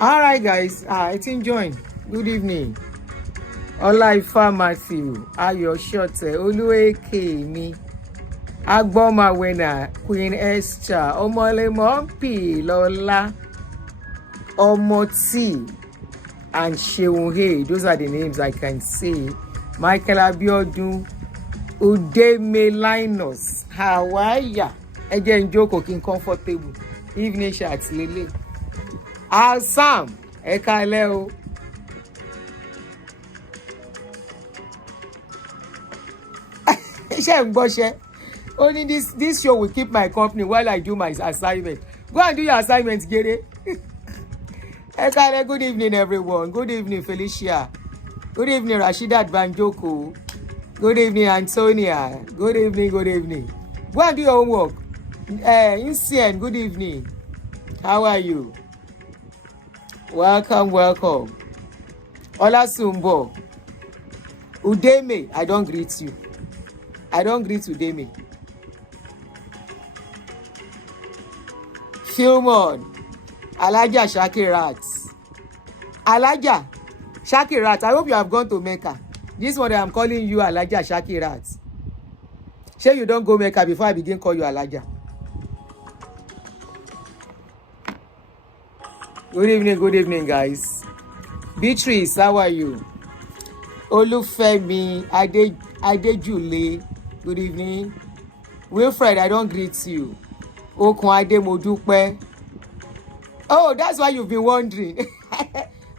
All right, guys. It's enjoying. Good evening. Olaifa Matthew, Ayo Shote, Kemi, Agboma Wena, Queen Esther, Omole Mompi, Lola, Omoti, and Sheunhe. Those are the names I can say. Michael Abiodun, Udeme Linus, Hawaii. Again, Joko King comfortable. Evening shots, Lily. Sam, Ekaleo. Only this show will keep my company while I do my assignment. Go and do your assignment, Gere. Ekale, good evening, everyone. Good evening, Felicia. Good evening, Rashida Banjoko. Good evening, Antonia. Good evening, good evening. Go and do your homework. Insane, good evening. How are you? Welcome, welcome. Olasumbo. Udeme, I don't greet you. I don't greet Udeme. Filmon. Alaja Shakirat. Alaja Shakirat. I hope you have gone to Mecca. This one I'm calling you Alaja Shakirat. Sure you don't go Mecca before I begin call you Alaja. Good evening, guys. Beatrice, how are you? Olufemi, Adejule, good evening. Wilfred, I don't greet you. Okun Ademodupe. Oh, that's why you've been wondering.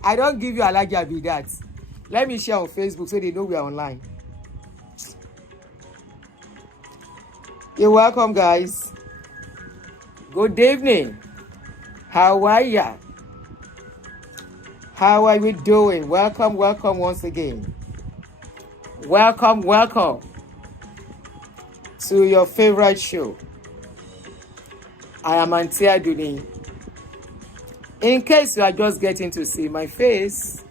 I don't give you Alaja be that. Let me share on Facebook so they know we are online. You're welcome, guys. Good evening. How are ya? How are we doing? Welcome once again. Welcome to your favorite show. I am Auntie Aduni. In case you are just getting to see my face,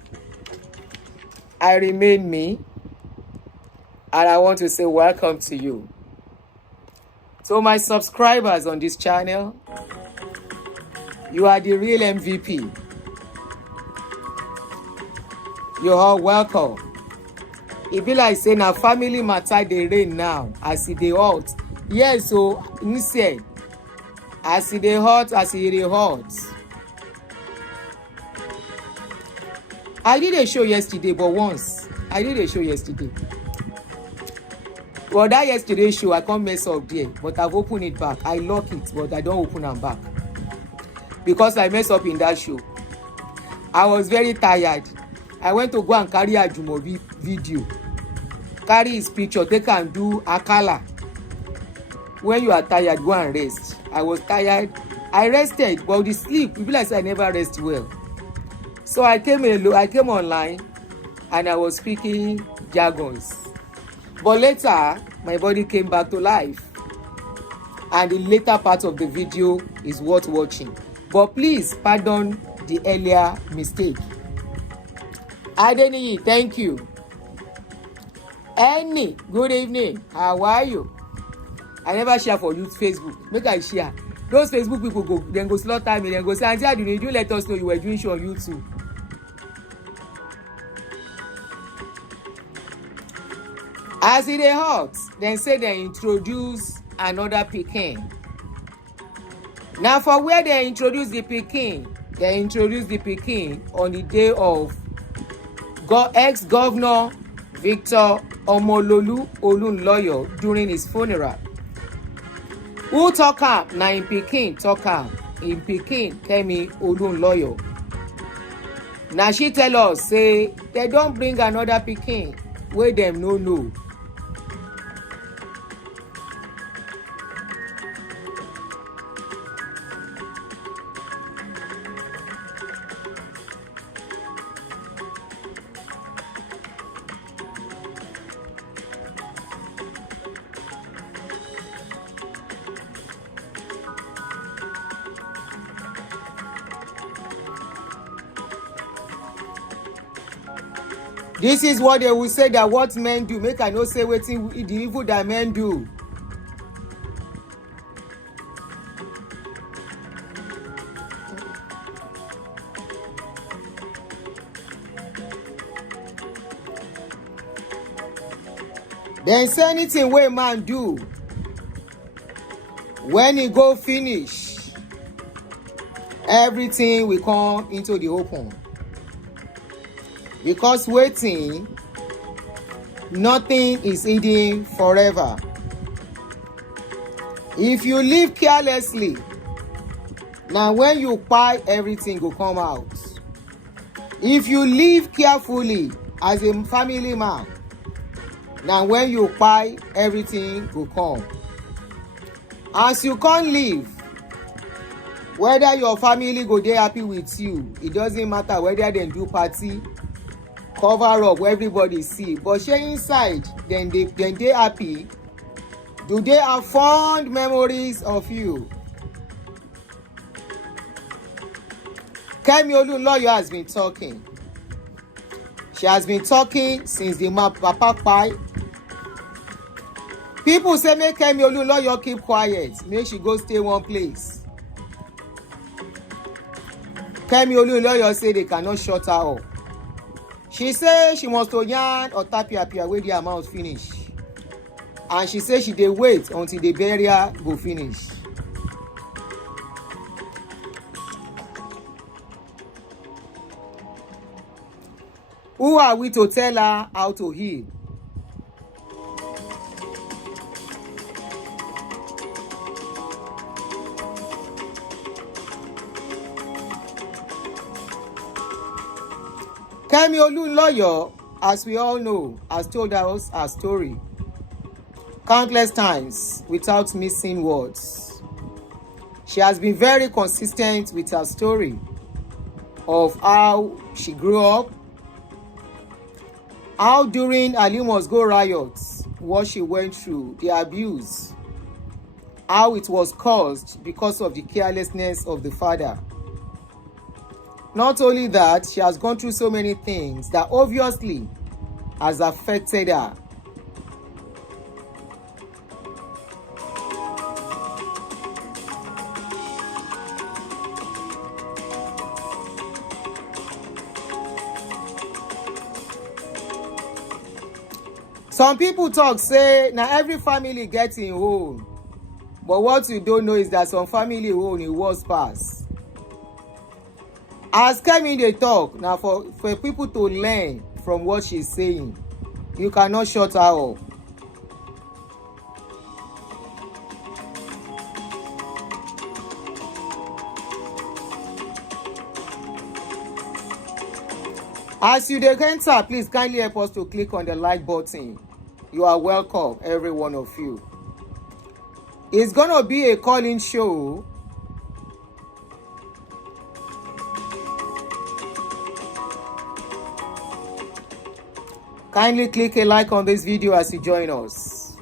I remain me, and I want to say welcome to you. To my subscribers on this channel, you are the real MVP. You're all welcome. It be like saying a family matter they reign now as it they hot. Yes, so listen. As it they hot, as it they hot. I did a show yesterday, but once. I did a show yesterday. Well, that yesterday show, I can't mess up there, but I've opened it back. I lock it, but I don't open them back. Because I messed up in that show. I was very tired. I went to go and carry a Jumobi video. Carry his picture, they can do Akala. When you are tired, go and rest. I was tired. I rested, but the sleep, people like say I never rest well. So I came online and I was speaking jargons. But later, my body came back to life. And the later part of the video is worth watching. But please pardon the earlier mistake. Adeniyi, thank you. Annie, good evening. How are you? I never share for you Facebook. Make I share. Those Facebook people go, then go slaughter me, then go say, Auntie Aduni, you let us know you were doing show on YouTube. As it dey hot, then say they introduce another Pikin. Now for where they introduce the Pikin, on the day of ex-governor Victor Omololu Olunloyo during his funeral. Who talk am? Na im Pikin talk am. Im Pikin Kemi Olunloyo. Na she tell us say they don bring another Pikin wey dem no know. This is what they will say that what men do. Make I no say wetin the evil that men do. Then say anything wey man do, when he go finish, everything will come into the open. Because waiting, nothing is hidden forever. If you live carelessly, now when you kpai, everything go come out. If you live carefully as a family man, now when you kpai, everything go come. As you can't live, whether your family go dey happy with you, it doesn't matter whether dem do party, cover up, everybody see, but shey inside dem dey happy. Do they have fond memories of you? Kemi Olunloyo has been talking. She has been talking since the papa kpai. People say make Kemi Olunloyo keep quiet, make she go stay one place. Kemi Olunloyo say they cannot shut her up. She say she must to yarn or tapia wey the amount finish. And she say she dey wait until the burial go finish. Who are we to tell her how to heal? Kemi Olunloyo, as we all know, has told us her story countless times without missing words. She has been very consistent with her story of how she grew up, how during Alimon's Go riots, what she went through, the abuse, how it was caused because of the carelessness of the father. Not only that, she has gone through so many things that obviously has affected her. Some people talk say na every family get im own, but what you don't know is that some family own e worse pass. As Kemi dey talk, na for people to learn from what she's saying. You cannot shut her up. As you dey enter, please kindly help us to click on the like button. You are welcome, every one of you. It's gonna be a call-in show. Kindly click a like on this video as you join us.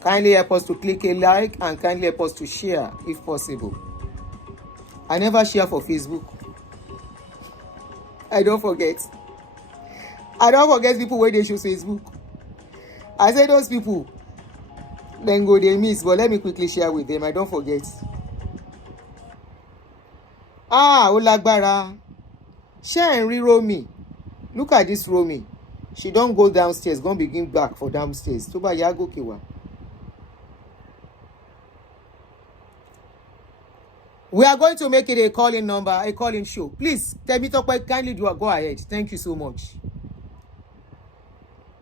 Kindly help us to click a like and kindly help us to share if possible. I never share for Facebook. I don't forget people wey dey choose Facebook. I say those people, then go they miss, but let me quickly share with them. I don't forget. Ó lágbára. Share and re-roll me. Look at this Romy. She don't go downstairs, gonna begin back for downstairs. Tó bá yá gòkè wá. We are going to make it a call-in number, a call-in show. Please, Temitope, kindly go ahead. Thank you so much.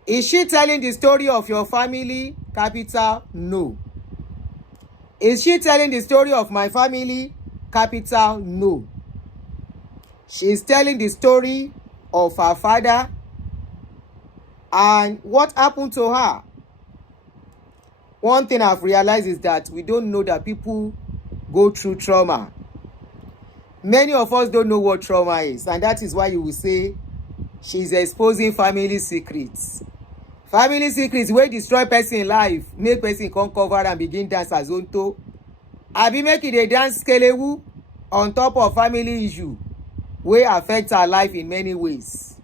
Is she telling the story of your family? Capital, no. Is she telling the story of my family? Capital, no. She is telling the story of her father and what happened to her. One thing I've realized is that we don't know that people go through trauma. Many of us don't know what trauma is, and that is why you will say she's exposing family secrets. Family secrets wey destroy person life, make person come cover and begin dance as onto. Abi make e dey dance kelewu on top of family issue wey affect her life in many ways.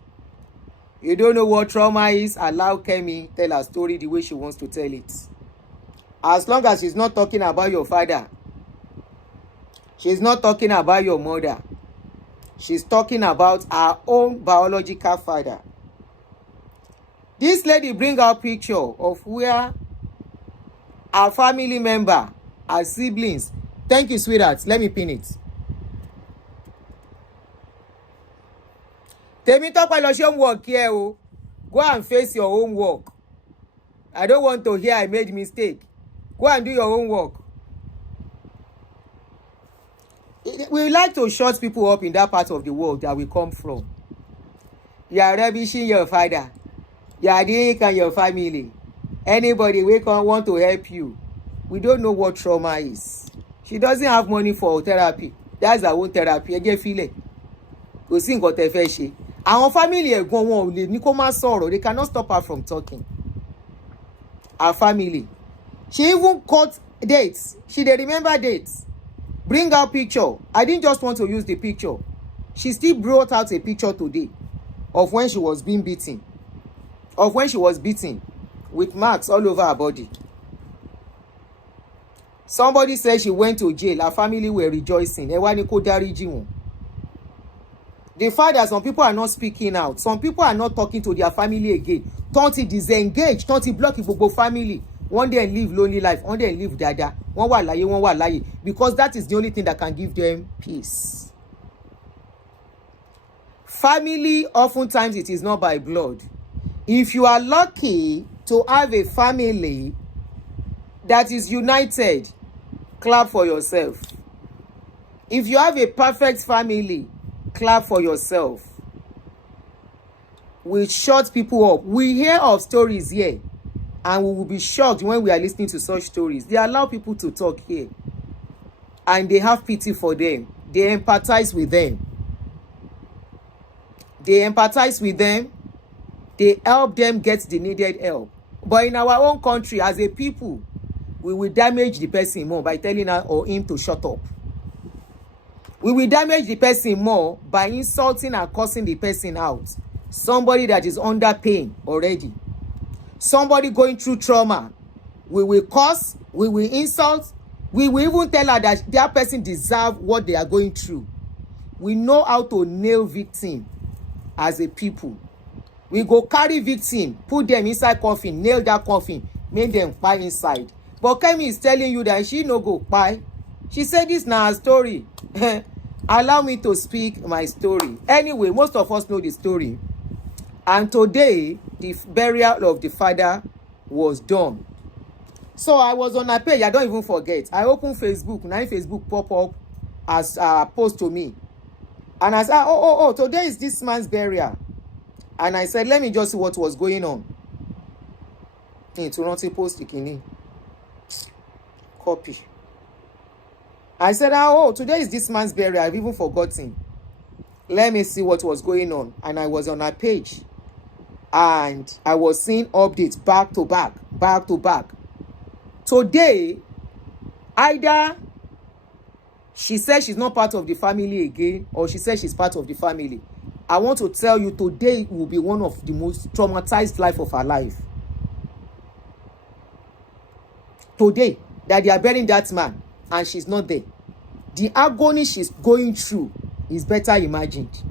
You don't know what trauma is, allow Kemi tell her story the way she wants to tell it. As long as she's not talking about your father, she's not talking about your mother, she's talking about her own biological father. This lady bring out picture of where our family member, our siblings. Thank you, sweetheart. Let me pin it. Tèmi Tọ́pẹ́ lọ ṣe work here o. Go and face your own work. I don't want to hear I made mistake. Go and do your own work. We like to shut people up in that part of the world that we come from. You are ravishing your father. You are doing and your family. Anybody we can want to help you. We don't know what trauma is. She doesn't have money for therapy. That's her own therapy. Ẹ jẹ́ fílẹ̀. Kò sí nǹkan tẹ́ fẹ́ ṣe. Àwọn family ẹ̀gbọ́n wọn ò lè ní kó má sọ̀rọ̀. They cannot stop her from talking. Our family. She even cut dates. She dey remember dates. Bring out picture. I didn't just want to use the picture. She still brought out a picture today of when she was being beaten. Of when she was beaten with marks all over her body. Somebody said she went to jail. Her family were rejoicing. Ẹ wá ní kó dáríjì wọ́n. The fact that some people are not speaking out, some people are not talking to their family again, don't disengage, don't block gbogbo family. One day and live lonely life, one day and live dada. Wọ́n wà láyé, because that is the only thing that can give them peace. Family, oftentimes it is not by blood. If you are lucky to have a family that is united, clap for yourself. If you have a perfect family, clap for yourself. We shut people up. We hear of stories here, and we will be shocked when we are listening to such stories. They allow people to talk here, and they have pity for them. They empathize with them. They empathize with them. They help them get the needed help. But in our own country, as a people, we will damage the person more by telling her or him to shut up. We will damage the person more by insulting and cursing the person out. Somebody that is under pain already. Somebody going through trauma. We will curse, we will insult, we will even tell her that that person deserves what they are going through. We know how to nail victim as a people. We go carry victim, put them inside coffin, nail that coffin, make them pie inside. But Kemi is telling you that she no go pie. She said this na her story. Allow me to speak my story. Anyway, most of us know the story. And today, the burial of the father was done. So I was on a page. I don't even forget. I opened Facebook. Now Facebook pop up as a post to me. And I said, oh, today is this man's burial. And I said, let me just see what was going on. To not post the copy. I said, today is this man's burial. I've even forgotten. Let me see what was going on. And I was on her page. And I was seeing updates back to back. Today, either she said she's not part of the family again, or she said she's part of the family. I want to tell you, today will be one of the most traumatized life of her life. Today, that they are burying that man, and she's not there. The agony she's going through is better imagined.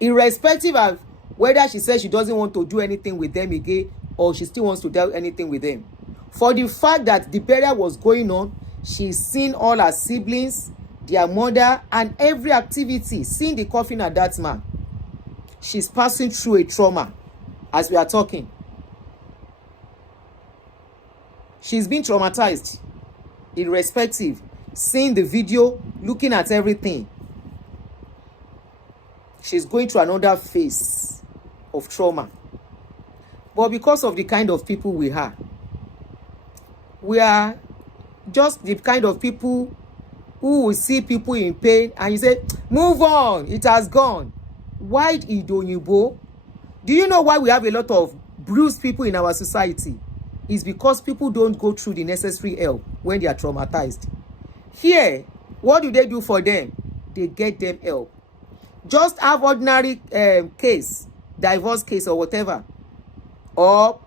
Irrespective of whether she says she doesn't want to do anything with them again, or she still wants to do anything with them. For the fact that the burial was going on, she's seen all her siblings, their mother, and every activity, seeing the coffin of that man. She's passing through a trauma as we are talking. She's been traumatized, irrespective, seeing the video, looking at everything. She's going through another phase of trauma. But because of the kind of people we are just the kind of people who will see people in pain and you say, move on, it has gone. Why Idonyibo? Do you know why we have a lot of bruised people in our society? It's because people don't go through the necessary help when they are traumatized. Here, what do they do for them? They get them help. Just have ordinary case, divorce case or whatever, or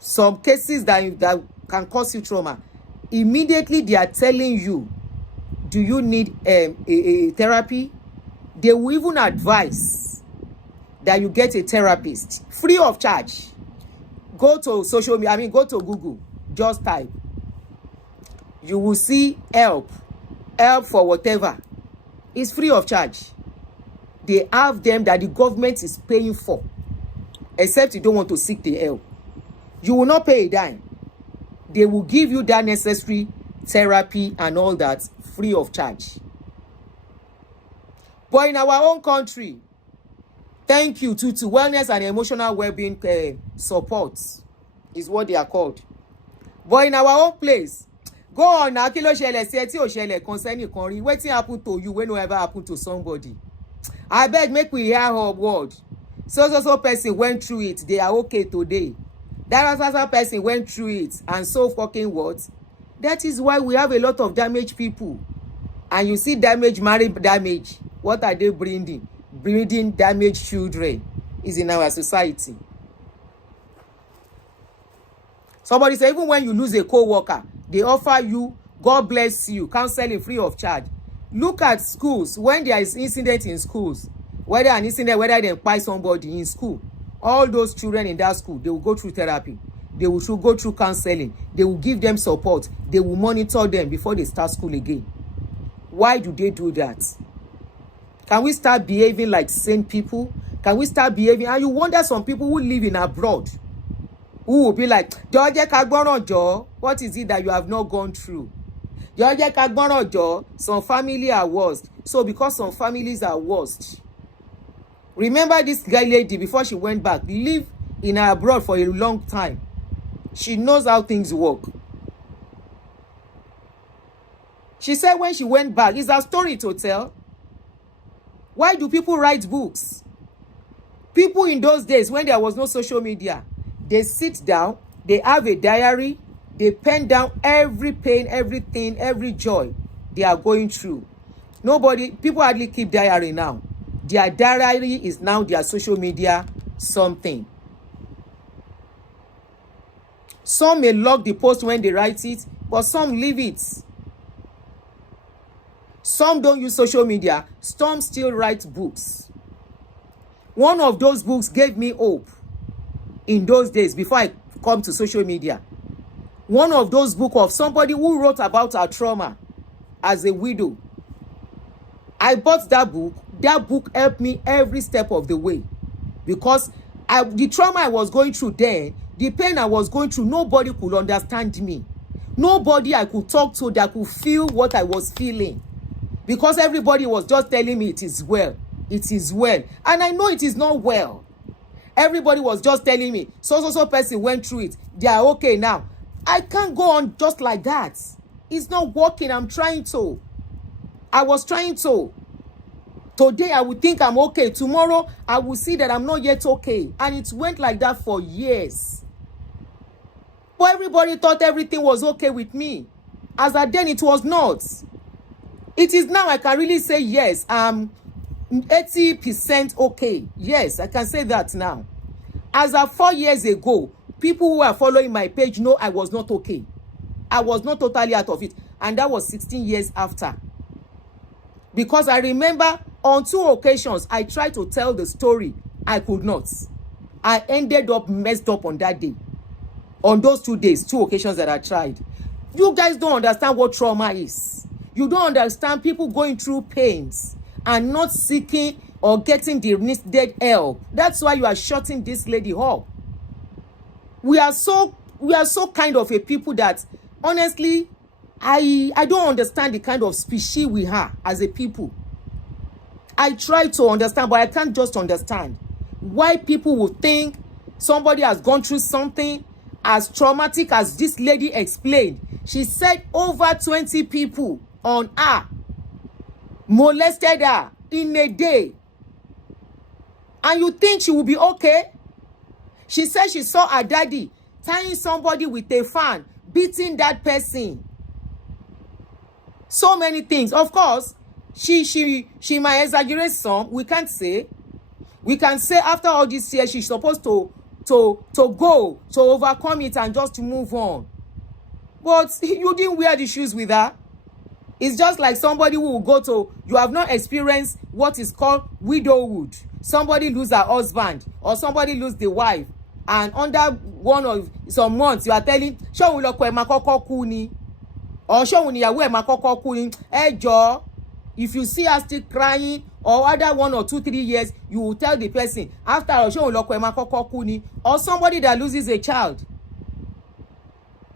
some cases that can cause you trauma. Immediately they are telling you, do you need a therapy? They will even advise that you get a therapist free of charge. Go to social media, go to Google, just type. You will see help for whatever. It's free of charge. They have them that the government is paying for, except you don't want to seek the help. You will not pay a dime. They will give you that necessary therapy and all that free of charge. But in our own country, thank you to wellness and emotional well-being support is what they are called. But in our own place, go on now, kí ló ṣẹlẹ̀ sí ẹ tí ò ṣẹlẹ̀ concerning kan rí. Wetin happen to you when no ever happen to somebody? I beg, make we hear her word. So person went through it, they are okay today. That person went through it, and so fucking what? That is why we have a lot of damaged people. And you see damage, married damage. What are they breeding? Breeding damaged children is in our society. Somebody say even when you lose a co-worker, they offer you, God bless you, counseling free of charge. Look at schools. When there is incident in schools, whether an incident, whether they buy somebody in school, all those children in that school, they will go through therapy. They will go through counseling. They will give them support. They will monitor them before they start school again. Why do they do that? Can we start behaving like sane people? Can we start behaving? And you wonder some people who live in abroad, who will be like, what is it that you have not gone through? Some family are worst. So because some families are worst, remember this guy lady, before she went back, lived in abroad for a long time. She knows how things work. She said when she went back, it's a story to tell. Why do people write books? People in those days, when there was no social media, they sit down, they have a diary, they pen down every pain, everything, every joy they are going through. People hardly keep diary now. Their diary is now their social media something. Some may log the post when they write it, but some leave it. Some don't use social media. Some still write books. One of those books gave me hope in those days before I come to social media. One of those books of somebody who wrote about her trauma as a widow. I bought that book. That book helped me every step of the way. Because the trauma I was going through then, the pain I was going through, nobody could understand me. Nobody I could talk to that could feel what I was feeling. Because everybody was just telling me it is well. It is well. And I know it is not well. Everybody was just telling me, so person went through it. They are okay now. I can't go on just like that. It's not working. I'm trying to. I was trying to. Today I would think I'm okay. Tomorrow I will see that I'm not yet okay. And it went like that for years. But everybody thought everything was okay with me. As at then, it was not. It is now I can really say yes, I'm 80% okay. Yes, I can say that now. As of 4 years ago, people who are following my page know I was not okay. I was not totally out of it. And that was 16 years after. Because I remember on 2 occasions, I tried to tell the story. I could not. I ended up messed up on that day. On those 2 days, 2 occasions that I tried. You guys don't understand what trauma is. You don't understand people going through pains and not seeking or getting the needed help. That's why you are shutting this lady up. We are so kind of a people that, honestly, I don't understand the kind of species we are as a people. I try to understand, but I can't just understand why people would think somebody has gone through something as traumatic as this lady explained. She said over 20 people on her molested her in a day. And you think she will be okay? She said she saw her daddy tying somebody with a fan, beating that person. So many things. Of course, she might exaggerate some. We can't say. We can say after all this year, she's supposed to go, to overcome it and just to move on. But you didn't wear the shoes with her. It's just like somebody who will go to, you have not experienced what is called widowhood. Somebody lose her husband or somebody lose the wife, and under one of some months you are telling, ṣé òun lọkọ ẹ̀ máa kọ́kọ́ kú ni, or ṣé òun níyàwó ẹ̀ máa kọ́kọ́ kú ni. Ẹ jọ̀ọ́, if you see her still crying or other 1 or 2, 3 years, you will tell the person, after all, ṣé òun lọkọ ẹ̀ máa kọ́kọ́ kú ni. Or somebody that loses a child,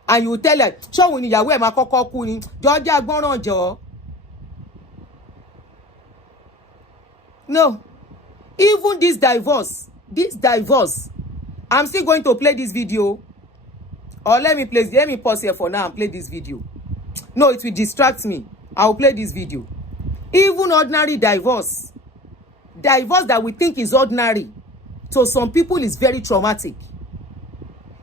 and you tell her, ṣé òun níyàwó ẹ̀ máa kọ́kọ́ kú ni. Jọ̀ọ́ gbọ́ràn jọ̀ọ́. No. Even this divorce, I'm still going to play this video. Or let me pause here for now and play this video. No, it will distract me. I'll play this video. Even ordinary divorce that we think is ordinary, to some people is very traumatic.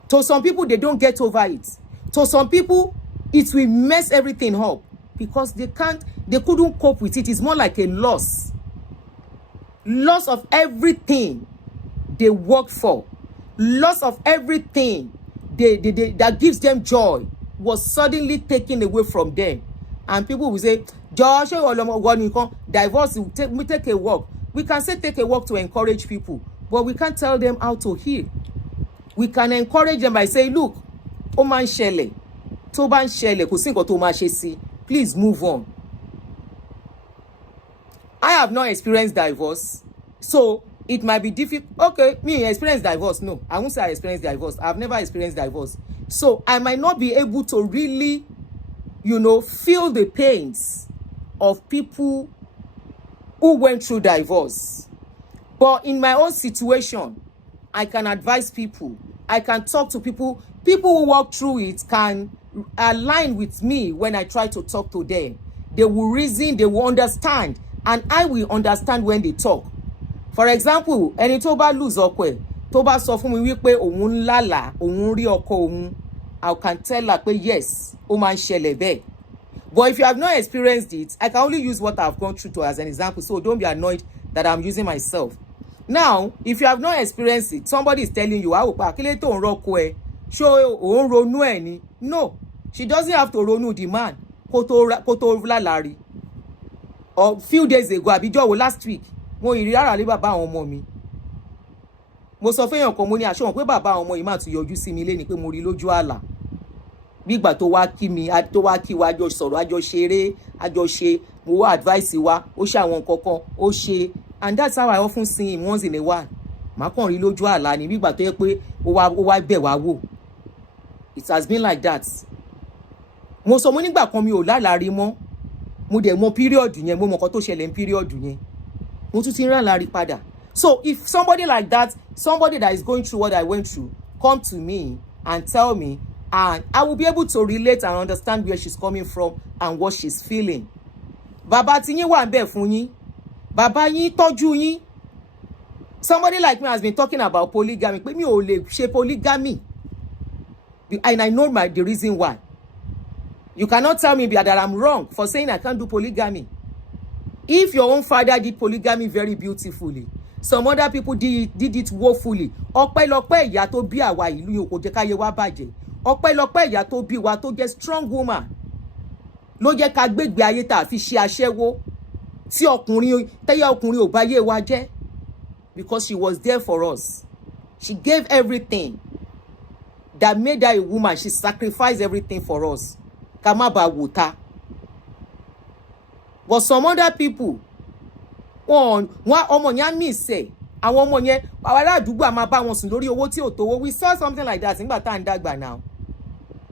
To some people, they don't get over it. To some people, it will mess everything up because they couldn't cope with it. It's more like a loss of everything they worked for, loss of everything that gives them joy was suddenly taken away from them. And people will say, Josh, divorce, we take a walk. We can say take a walk to encourage people, but we can't tell them how to heal. We can encourage them by saying, look, ó máa ń ṣẹlẹ̀, tó bá ń ṣẹlẹ̀, kò sí nǹkan tó máa ṣe sí, please move on. I have not experienced divorce, so it might be difficult. Okay, me experience divorce. No, I won't say I experienced divorce. I've never experienced divorce. So I might not be able to really, feel the pains of people who went through divorce. But in my own situation, I can advise people. I can talk to people. People who walk through it can align with me when I try to talk to them. They will reason, they will understand, and I will understand when they talk. For example, ẹni tó bá lose ọkọ ẹ̀, tó bá sọ fún mi wípé òun ń lálàá, òun rí ọkọ òun, I can tell her pé yes, ó máa ń ṣẹlẹ̀ bẹ́ẹ̀. But if you have not experienced it, I can only use what I've gone through to as an example, so don't be annoyed that I'm using myself. Now, if you have not experienced it, somebody is telling you, kílé tó ń rọ́kọ ẹ̀, ṣé òun ronú ẹ̀ ni? No, she doesn't have to ronú the man kó tó lálàá rí. Or few days ago, àbíjọ́ wo last week, mo ìrírí ara lé bàbá àwọn ọmọ mi. Mo sọ fẹ́yàn kan, mo ní àṣọ pé bàbá àwọn ọmọ yìí máa tún yọjú sí mi léni pé mo rí lójú àlà. Bí ìgbà tó wá kí mi, tó wá kí wa, àjọ sọ̀rọ̀, àjọ ṣeré, àjọ ṣe, mo wá advice wa, ó ṣe àwọn nǹkan kan, ó ṣe. And that's how I often see him once in a while. Màá kàn rí lójú àlà ni, bí ìgbà tó yẹ pé ó wá bẹ̀ wá wò. It has been like that. Mo sọ mo nígbà kan mi ò lálàá rí mọ́. Mo dẹ̀ mọ period yẹn, mo mọ nǹkan tó ṣẹlẹ̀ ní period yẹn. Mo tún ti ń lálàá rí padà. So if somebody like that, somebody that is going through what I went through, come to me and tell me, and I will be able to relate and understand where she's coming from and what she's feeling. Bàbá tí yín wà ńbẹ̀ fún yín. Bàbá yín tọ́jú yín. Somebody like me has been talking about polygamy. Pé mi ò lè ṣe polygamy. And I know the reason why. You cannot tell me that I'm wrong for saying I can't do polygamy. If your own father did polygamy very beautifully, some other people did it woefully. Ọpẹ́lọpẹ́ ìyá tó bí àwa ìlú yìí kò jẹ́ káyé wa bàjẹ́. Ọpẹ́lọpẹ́ ìyá tó bí wa tó jẹ́ strong woman. Ló jẹ́ ká gbégbé ayé tá fi ṣe aṣẹ́wó. Tí tẹ́yà ọkùnrin ò bá yé wa jẹ́. Because she was there for us. She gave everything that made her a woman. She sacrificed everything for us. Ká má bàa wò ta. But some other people, ọmọ yẹn miss ẹ̀, àwọn ọmọ yẹn, àwọn ará àdúgbò a máa bá wọn sùn lórí owó tí ò tówó. We saw something like that nígbà tá à ń dàgbà now.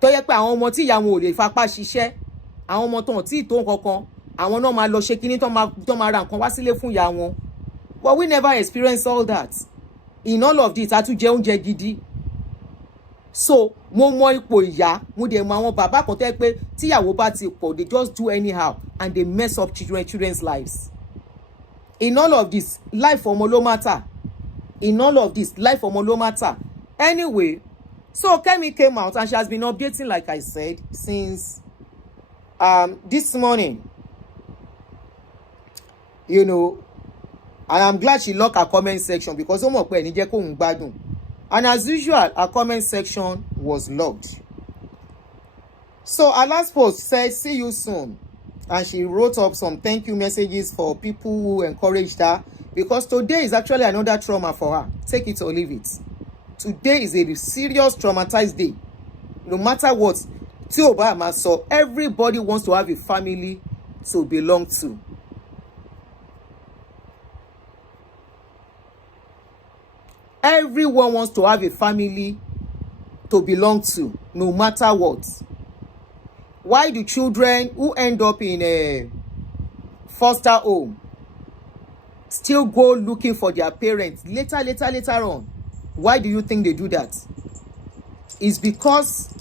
Tó yẹ pé àwọn ọmọ tí ìyá wọn ò lè fapá ṣiṣẹ́, àwọn ọmọ tó ń tí ì tó nǹkankan, àwọn náà máa lọ ṣe kíní tó máa ra nǹkan wá sílé fún ìyá wọn. But we never experienced all that. In all of this, a tún jẹ oúnjẹ gidi. So mo mọ ipò ìyá, mo dẹ̀ mọ àwọn bàbá kan tẹ́ pé tíyàwó bá ti pọ̀, they just do anyhow and they mess up children's lives. In all of this, life ọmọ ló matter. In all of this, life ọmọ ló matter. Anyway, so Kemi came out and she has been updating, like I said, since this morning. And I'm glad she locked her comment section because ó mọ̀ pé ẹni jẹ́ kóun gbádùn. And as usual, her comment section was locked. So her last post said, "See you soon. and she wrote up some thank you messages for people who encouraged her, because today is actually another trauma for her. Take it or leave it. Today is a serious traumatized day. No matter what, tí ò bá máa sọ, everybody wants to have a family to belong to. Everyone wants to have a family to belong to, no matter what. Why do children who end up in a foster home still go looking for their parents later on? Why do you think they do that? It's because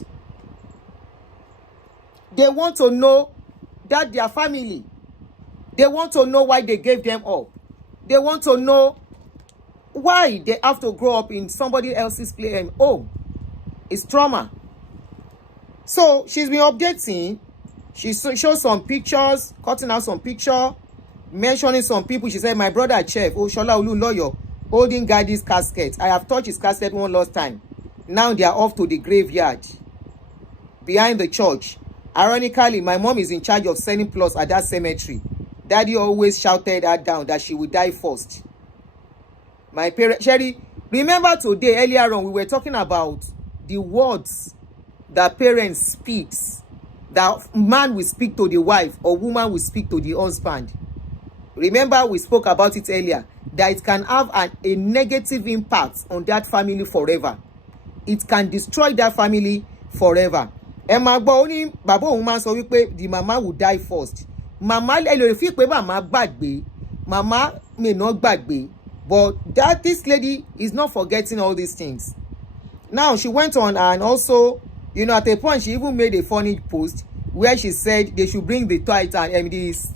they want to know that their family, they want to know why they gave them up. They want to know why they have to grow up in somebody else's home. It's trauma. So she's been updating. She shows some pictures, cutting out some picture, mentioning some people. She said, my brother Chef Oshola Olunloyo holding Gadi's casket. I have touched his casket one last time. Now they are off to the graveyard behind the church. Ironically, my mom is in charge of selling plots at that cemetery. Daddy always shouted her down that she would die first. My parents, Sherry, remember today, earlier on, we were talking about the words that parents speak. That man will speak to the wife or woman will speak to the husband. Remember, we spoke about it earlier, that it can have a negative impact on that family forever. It can destroy that family forever. Emma Boni, Baba woman so wípé the mama will die first. Mama ẹ fi pé mama gbàgbé. Mama may not gbàgbé, but this lady is not forgetting all these things. Now she went on and also, you know, at a point she even made a funny post where she said they should bring the tithe and this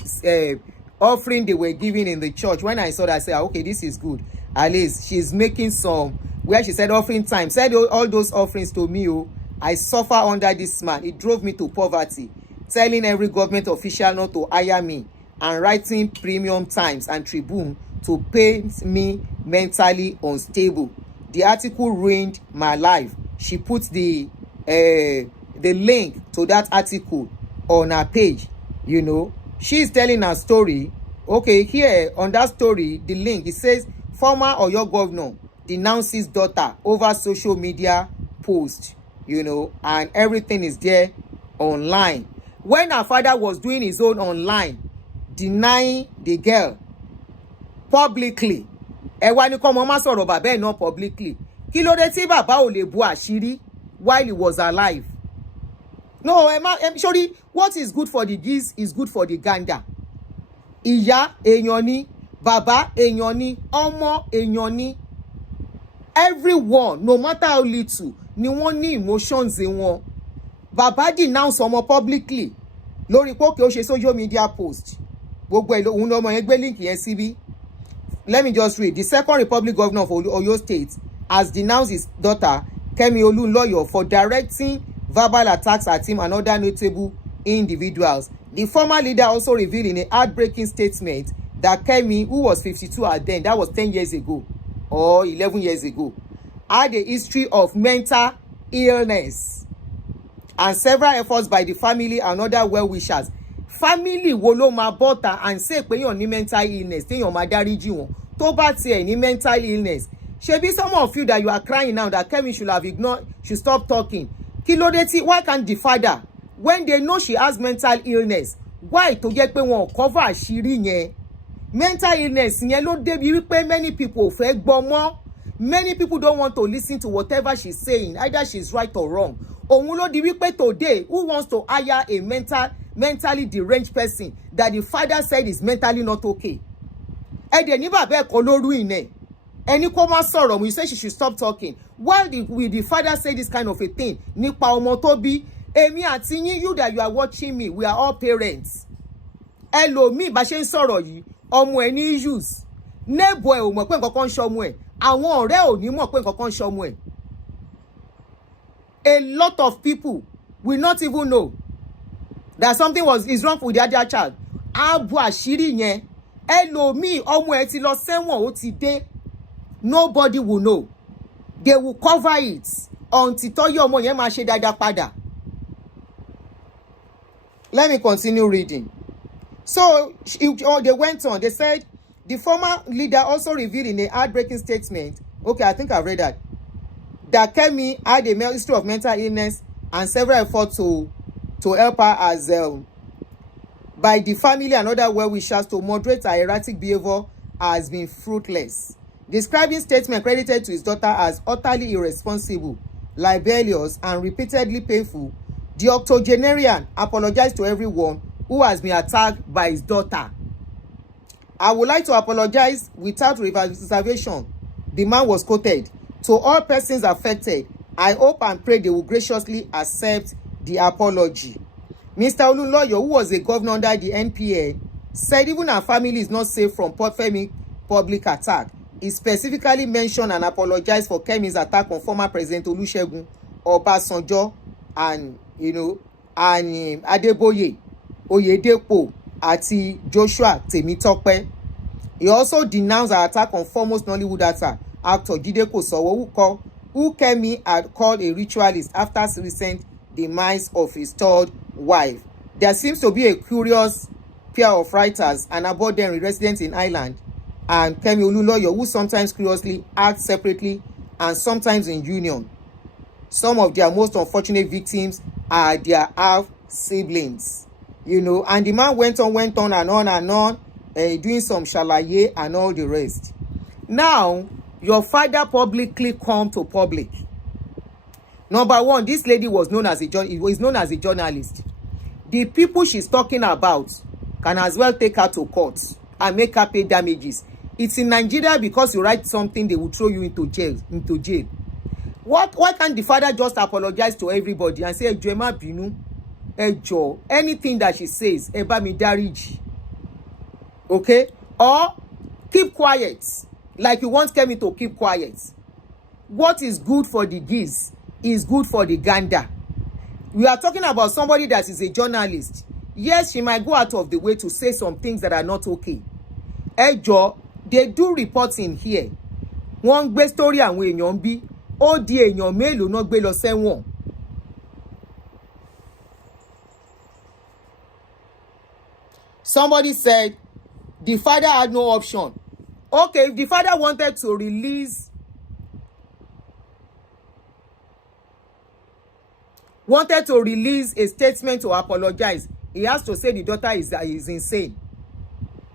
offering they were giving in the church. When I saw that, I said, okay, this is good. At least she's making some, where she said offering time. Said all those offerings to me, oh, I suffer under this man. It drove me to poverty. Telling every government official not to hire me and writing premium times and Tribune to paint me mentally unstable. The article ruined my life. She put the link to that article on her page. You know, she's telling her story. Okay, here on that story, the link, it says former Oyo governor denounces daughter over social media post. You know, and everything is there online. When her father was doing his own online, denying the girl publicly, ẹ wá ní kọ́ ọmọ má sọ̀rọ̀ bàbá ẹ̀ náà publicly. Kí ló dé tí bàbá ò lè bu àṣírí while he was alive? No, sorry, what is good for the geese is good for the gander. Ìyá èèyàn ni, bàbá èèyàn ni, ọmọ èèyàn ni. Everyone, no matter how little, ni wọ́n ní emotions wọn. Bàbá denounce ọmọ publicly lórí pé ó ṣe social media post. Gbogbo ẹ̀ òun lọ́mọ yẹn gbé link yẹn síbí. Let me just read. The Second Republic Governor of Oyo State has denounced his daughter, Kemi Olunloyo, for directing verbal attacks at him and other notable individuals. The former leader also revealed in a heartbreaking statement that Kemi, who was 52 at then, that was 10 years ago or 11 years ago, had a history of mental illness and several efforts by the family and other well-wishers. Family wo ló máa bọ́ta and say pé èèyàn ní mental illness téèyàn máa dáríjì wọn tó bá tiẹ̀ ní mental illness. Ṣebí some of you that you are crying now that Kemi should have ignored, should stop talking. Kí ló dé tí, why can't the father, when they know she has mental illness, why tó jẹ́ pé wọn ò cover àṣírí yẹn? Mental illness yẹn ló débi wípé many people ò fẹ́ gbọ́ mọ́. Many people don't want to listen to whatever she's saying, either she's right or wrong. Òun ló di wípé today, who wants to hire a mentally deranged person that the father said is mentally not okay? Ẹ dẹ̀ ní bàbá ẹ̀ kọ́ lóru ìnẹ̀. Ẹni kó má sọ̀rọ̀, you say she should stop talking. Why will the father say this kind of a thing? Nípa ọmọ tó bí. Èmi àti yín, you that you are watching me, we are all parents. Ẹlòmíì bá ṣe ń sọ̀rọ̀ yìí, ọmọ ẹ̀ ní issues. Neighbor ẹ̀ ò mọ̀ pé nǹkan kan ń ṣọmọ ẹ̀. Àwọn ọ̀rẹ́ ò ní mọ̀ pé nǹkan kan ń ṣọmọ ẹ̀. A lot of people will not even know that something is wrong with the other child. Abu àṣírí yẹn. Ẹlòmíì ọmọ ẹ̀ ti lọ sẹ́wọ̀n ó ti dé. Nobody will know. They will cover it until tọ́yọ̀ ọmọ yẹn máa ṣe dáadáa padà. Let me continue reading. So they went on. They said the former leader also revealed in a heartbreaking statement, okay, I think I've read that Kemi had a history of mental illness and several efforts to help her as by the family and other well-wishers to moderate her erratic behavior has been fruitless. Describing statement credited to his daughter as utterly irresponsible, libellous, and repeatedly painful, the octogenarian apologized to everyone who has been attacked by his daughter. I would like to apologize without reservation, the man was quoted. To all persons affected, I hope and pray they will graciously accept the apology. Mr. Olunloyo, who was a governor under the NPN, said even her family is not safe from Femi public attack. He specifically mentioned and apologized for Kemi's attack on former President Olusegun Obasanjo and Adeboye, Oyedepo, àti Joshua Temitope. He also denounced her attack on foremost Nollywood actor Jide Kosowo, who Kemi had called a ritualist after recent demise of his third wife. There seems to be a curious pair of writers and abode residents in Ireland and Kemi Olunloyo, who sometimes curiously act separately and sometimes in union. Some of their most unfortunate victims are their half siblings, and the man went on and on, doing some shalaye and all the rest. Now, your father publicly come to public. Number one, this lady was known as a journalist. The people she's talking about can as well take her to court and make her pay damages. It's in Nigeria, because you write something, they will throw you into jail. Why can't the father just apologize to everybody and say, Ejo, ẹ má bínú, Ejo, anything that she says, ẹ bá mi dáríjì. Okay? Or keep quiet, like you want Kemi to keep quiet. What is good for the geese is good for the gander. We are talking about somebody that is a journalist. Yes, she might go out of the way to say some things that are not okay. Ejo, they do reporting here. Wọ́n gbé story àwọn èèyàn bí, ó di èèyàn mélòó náà gbé lọ sẹ́wọ̀n. Somebody said the father had no option. Okay, if the father wanted to release a statement to apologize, he has to say the daughter is insane.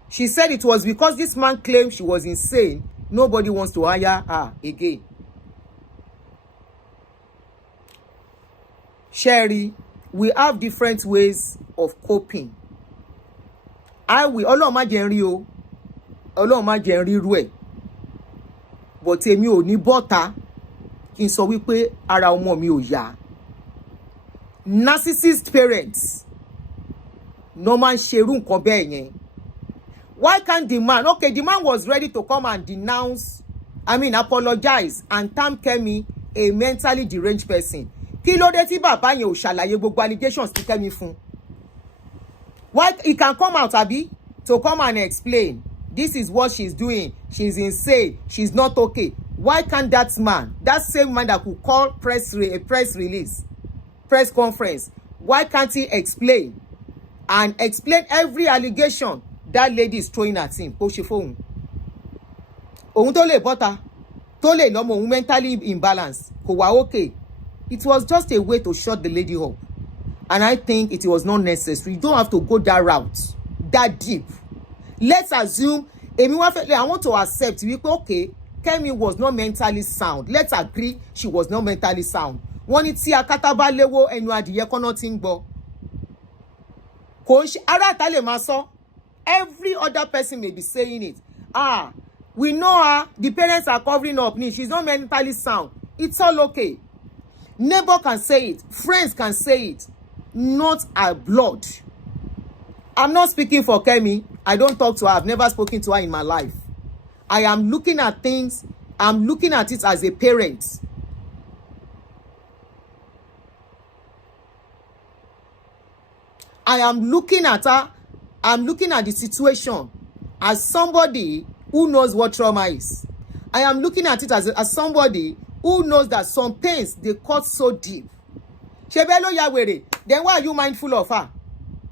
She said it was because this man claimed she was insane, nobody wants to hire her again. Sherry, we have different ways of coping. Ọlọ́run má jẹ́ n rí o, Ọlọ́run má jẹ́ n rí irú ẹ̀. But èmi ò ní bọ́ta kí n sọ wípé ara ọmọ mi ò yá. Narcissist parents no man ṣerú nǹkan bẹ́ẹ̀ yẹn. Why can't the man? Okay, the man was ready to come and apologize and term Kemi a mentally deranged person. Kí ló dé tí bàbá yẹn ò ṣàlàyé gbogbo allegations tí Kemi fún? Why he can come out, Abi, to come and explain this is what she's doing, she's insane, she's not okay. Why can't that man, that same man that could call press conference, why can't he explain every allegation that lady is throwing at him? Kó ṣe fóun. Òun tó lè bọ́ta, tó lè lọ́mọ òun mentally imbalanced, kò wá okay. It was just a way to shut the lady up. And I think it was not necessary. You don't have to go that route, that deep. Let's assume, I want to accept, okay, Kemi was not mentally sound. Let's agree she was not mentally sound. Wọ́n ní tí akátá bá léwó ẹnu adìyẹ kan náà ti ń gbọ́. Kò ṣe ara ta lè máa sọ. Every other person may be saying it. We know her, the parents are covering up. She's not mentally sound. It's all okay. Neighbor can say it. Friends can say it. Not her blood. I'm not speaking for Kemi. I don't talk to her. I've never spoken to her in my life. I am looking at things. I'm looking at it as a parent. I am looking at her. I'm looking at the situation as somebody who knows what trauma is. I am looking at it as somebody who knows that some pains, they cut so deep. Shebelo ya wèrè. Then why are you mindful of her?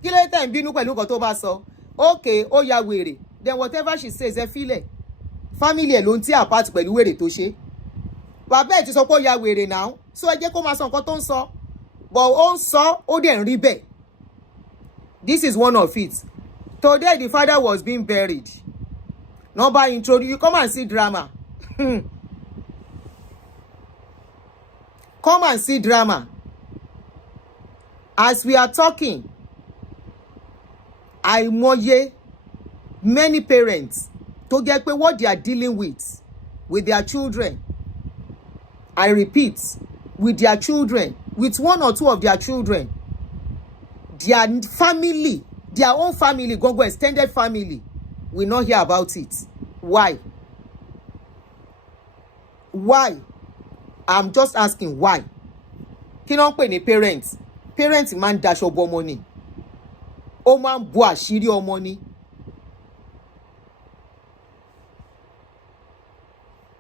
Kí ló tẹ̀ ń bínú pẹ̀lú nǹkan tó bá sọ? okay, ó ya wèrè, then whatever she says ẹ filẹ̀, family ẹ̀ ló ń tí apart pẹ̀lú wèrè tó ṣe. Bàbá ẹ̀ ti sọ pé ó ya wèrè now, so ẹ jẹ́ kó máa sọ nǹkan tó ń sọ, but ó ń sọ ó dẹ̀ ń rí bẹ́ẹ̀. This is one of it. Today the father was being buried. Number introduce, you come and see drama. Come and see drama. As we are talking, àìmọye many parents tó jẹ́ pé what they are dealing with their children, I repeat, with their children, with one or two of their children, their family, their own family, gongo extended family, will not hear about it. Why? Why? I'm just asking why. Kí ló ń pè ní parents? Parents máa ń daṣọ bo ọmọ ni. Ó máa ń bo àṣírí ọmọ ni.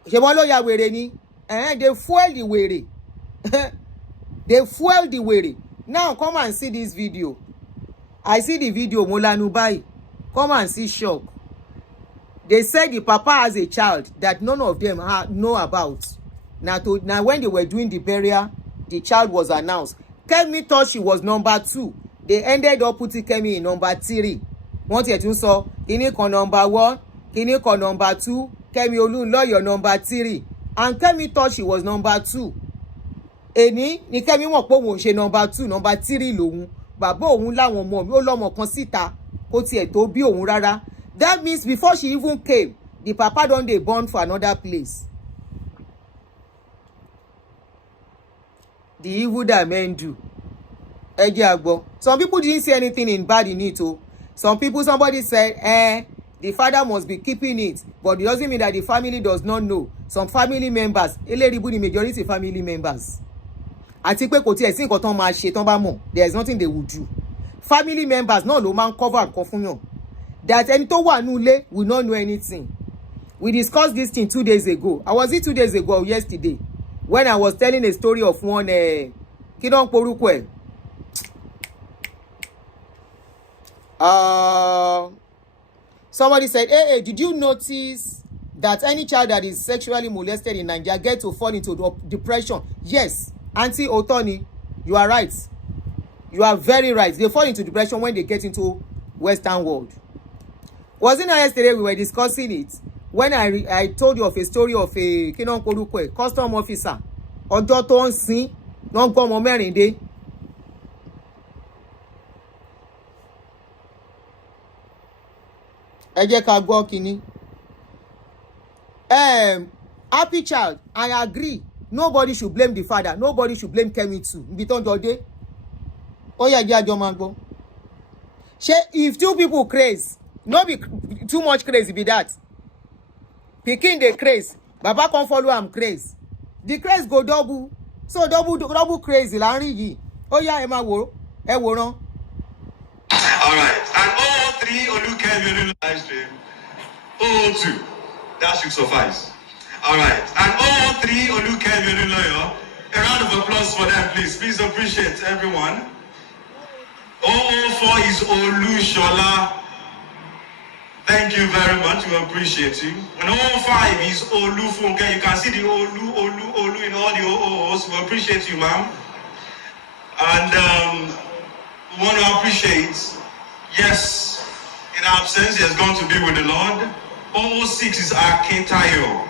Ṣé wọ́n ló ya wèrè ni? They fuel the wèrè. They fuel the wèrè. Now come and see this video. I see the video mo lanu báyìí. Come and see shock. They said the papa has a child that none of them know about. Now when they were doing the burial, the child was announced. Kemi thought she was number 2. They ended up putting Kemi in number 3. Wọ́n tiẹ̀ tún sọ, kíní kan number 1, kíní kan number 2, Kemi Olunloyo number 3. And Kemi thought she was number 2. Èní ni Kemi mọ̀ pé òun ò ṣe number 2, number 3 lòun. Bàbá òun láwọn ọmọ mi, ó lọ́mọ kan síta, kó tiẹ̀ tó bí òun rárá. That means before she even came, the papa don dey born for another place. The evil that men do. Ẹ jẹ́ àgbọ̀. Some people didn't see anything in bad in it. Oh. Some people, somebody said, the father must be keeping it, but it doesn't mean that the family does not know. Some family members, eléribu the majority family members. Àti pé kò tiẹ̀ sí nǹkan tán máa ṣe tán bá mọ̀. There is nothing they would do. Family members náà ló máa ń cover nǹkan fún yàn. That ẹni tó wà nínú ilé will not know anything. We discussed this thing 2 days ago. I was it 2 days ago or yesterday when I was telling a story of one kí ló ń porúkọ ẹ̀. Somebody said, hey, did you notice that any child that is sexually molested in Nigeria get to fall into depression? Yes, Auntie Otoni, you are right. You are very right. They fall into depression when they get into Western world. Wasn't it yesterday we were discussing it when I told you of a story of a custom officer. Ọjọ́ tó ń sin náà gbọ́ ọmọ mẹ́rin dé. Ẹ jẹ́ ká gbọ́ kínní. Happy child, I agree. Nobody should blame the father. Nobody should blame Kemi too. Ibi tó ń jọ dé. Ó yẹ jẹ́ àjọ máa gbọ́. Ṣé if 2 people craze, no be too much crazy be that. Pikin dey craze, baba come follow am craze. The craze go double. So double crazy là ń rí yìí. Ó yá ẹ máa wò ẹ wòran. All right, and all 3 Olukemi live stream. 002, that should suffice. All right, and all 3 Olukemi Olunloyo. A round of applause for them, please. Please appreciate everyone. 004 is Olushola. Thank you very much. We appreciate you. And 005 is Olufunke. You can see the Olu in all the OOs. We appreciate you, ma'am. And we want to appreciate, yes, in absence, he has gone to be with the Lord. 006 is Akintayo.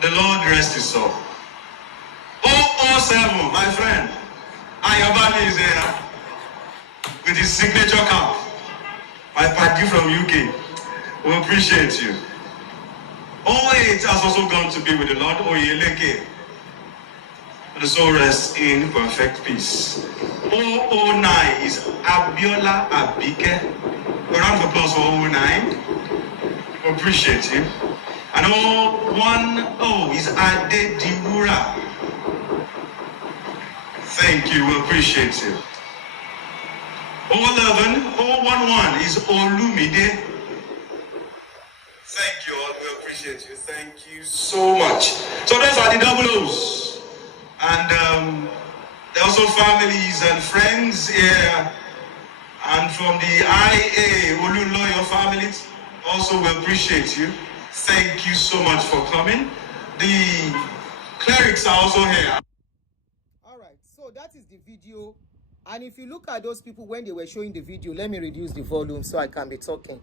The Lord rest his soul. 007, my friend, Ayobami is here with his signature cap. My party from UK. We appreciate you. 08 has also gone to be with the Lord. Oyeleke. The soul rests in perfect peace. 009 is Abiola Abike. A round of applause for 009. We appreciate you. And 010 is Ade Diwura. Thank you. We appreciate you. 011 is Olumide. Thank you all. We appreciate you. Thank you so much. So those are the double O's. And there are also families and friends here. And from the IA Olunloyo'S family, also we appreciate you. Thank you so much for coming. The clerics are also here. All right, so that is the video. And if you look at those people when they were showing the video, let me reduce the volume so I can be talking.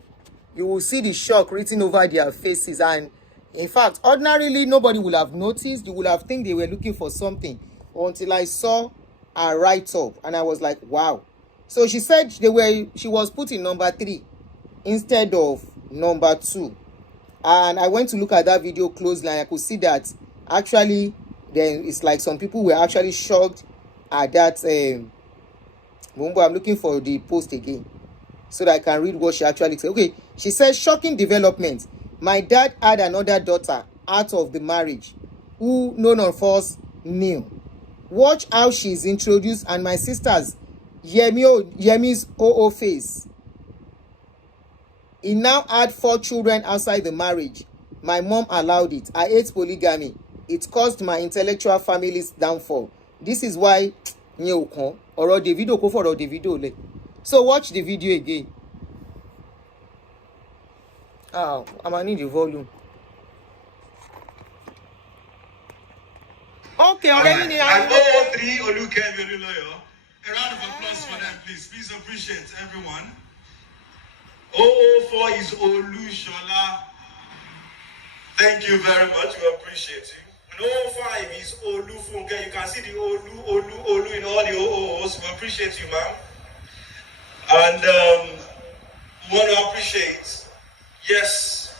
You will see the shock written over their faces. And in fact, ordinarily, nobody would have noticed. You would have think they were looking for something until I saw a write-up. And I was like, wow. So she said she was put in number 3 instead of number 2. And I went to look at that video closely and I could see that actually then it's like some people were actually shocked at that. I'm looking for the post again so that I can read what she actually said. Okay, she says, shocking development. My dad had another daughter out of the marriage who none of us knew. Watch how she's introduced and my sister's Yemi's OO face. He now had 4 children outside the marriage. My mom allowed it. I hate polygamy. It caused my intellectual family's downfall. This is why ọ̀rọ̀ Davido kò fọ̀rọ̀ Davido lẹ̀. So watch the video again. I'm gonna need the volume. Okay, already ni and 003 Kemi Olunloyo. A round of applause for them, please. Please appreciate everyone. 004 is Olushola. Thank you very much. We appreciate you. And 05 is Olufunke. You can see the Olu in all the OOs. We appreciate you, ma'am. And we want to appreciate, yes,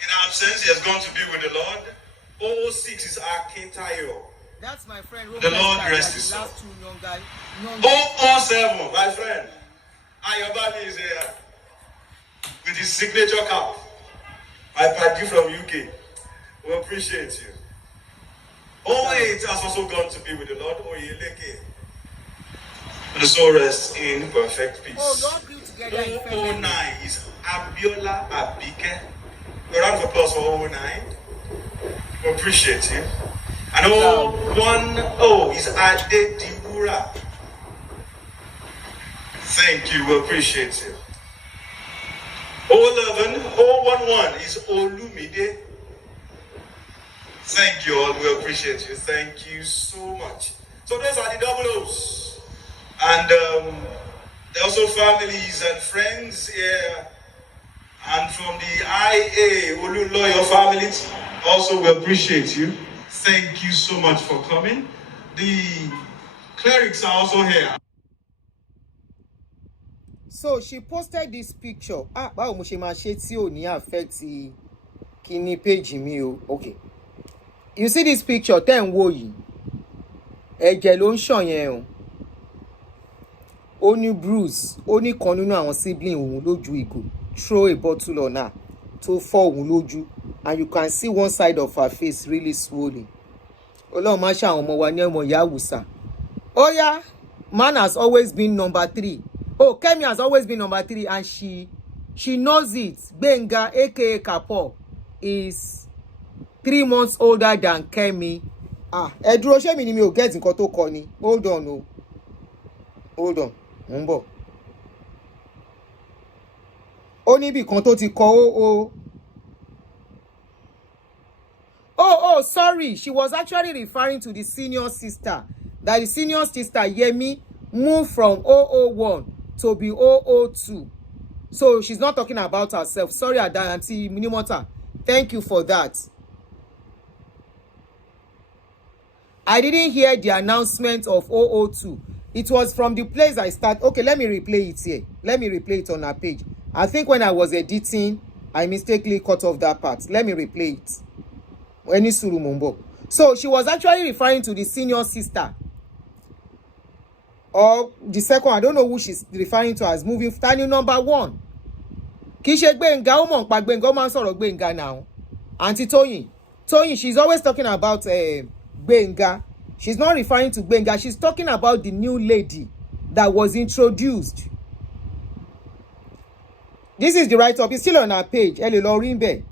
in our absence, he has gone to be with the Lord. 006 is Akintayo. That's my friend. The Lord rest his soul. 007, my friend. Ayobami is here with his signature cap. My party from UK. We appreciate you. 08 has also gone to be with the Lord. Oyeleke. The soul rests in perfect peace. Oh, Lord, together in 009 is Abiola Abike. A round of applause for 009. We appreciate you. And 010 is Ade Diwura. Thank you. We appreciate you. 011 is Olumide. Thank you all. We appreciate you. Thank you so much. So those are the double O's. And there are also families and friends here. And from the IA Olunloyo'S family, also we appreciate you. Thank you so much for coming. The clerics are also here. So she posted this picture. Báwo mo ṣe máa ṣe tí ò ní affect kíní page mi o. Okay. You see this picture tẹ́ ń wò yìí. Ẹ̀jẹ̀ ló ń ṣàn yẹn o. Ó ní Bruce, ó ní kan nínú àwọn sibling òun lójú ìgò. Throw a bottle on her. Tó fọ́ òun lójú. And you can see one side of her face really swollen. Ọlọ́run má ṣe àwọn ọmọ wa ní ọmọ ìyá Awùsá. Oh yeah, man has always been number 3. Oh, Kemi has always been number 3 and she knows it. Gbenga, aka Kapo, is 3 months older than Kemi. Ẹ dúró ṣé mi ni mi ò get nǹkan tó kọ ni. Hold on o. Hold on. Mo ń bọ̀. Ó ní bí kan tó ti kọ Oh, sorry. She was actually referring to the senior sister. That the senior sister, Yemi, moved from 001 to be 002. So she's not talking about herself. Sorry, Auntie Minimota. Thank you for that. I didn't hear the announcement of 002. It was from the place I start. Okay, let me replay it here. Let me replay it on our page. I think when I was editing, I mistakenly cut off that part. Let me replay it. So she was actually referring to the senior sister. Or the second, I don't know who she's referring to as moving. Tani number 1. Kì í ṣe Gbenga, ó mọ̀ nípa Gbenga, ó máa ń sọ̀rọ̀ Gbenga now. Auntie Toyin, she's always talking about Gbenga. She's not referring to Gbenga. She's talking about the new lady that was introduced. This is the write-up. It's still on our page. Ẹ lè lọ rí ńbẹ̀.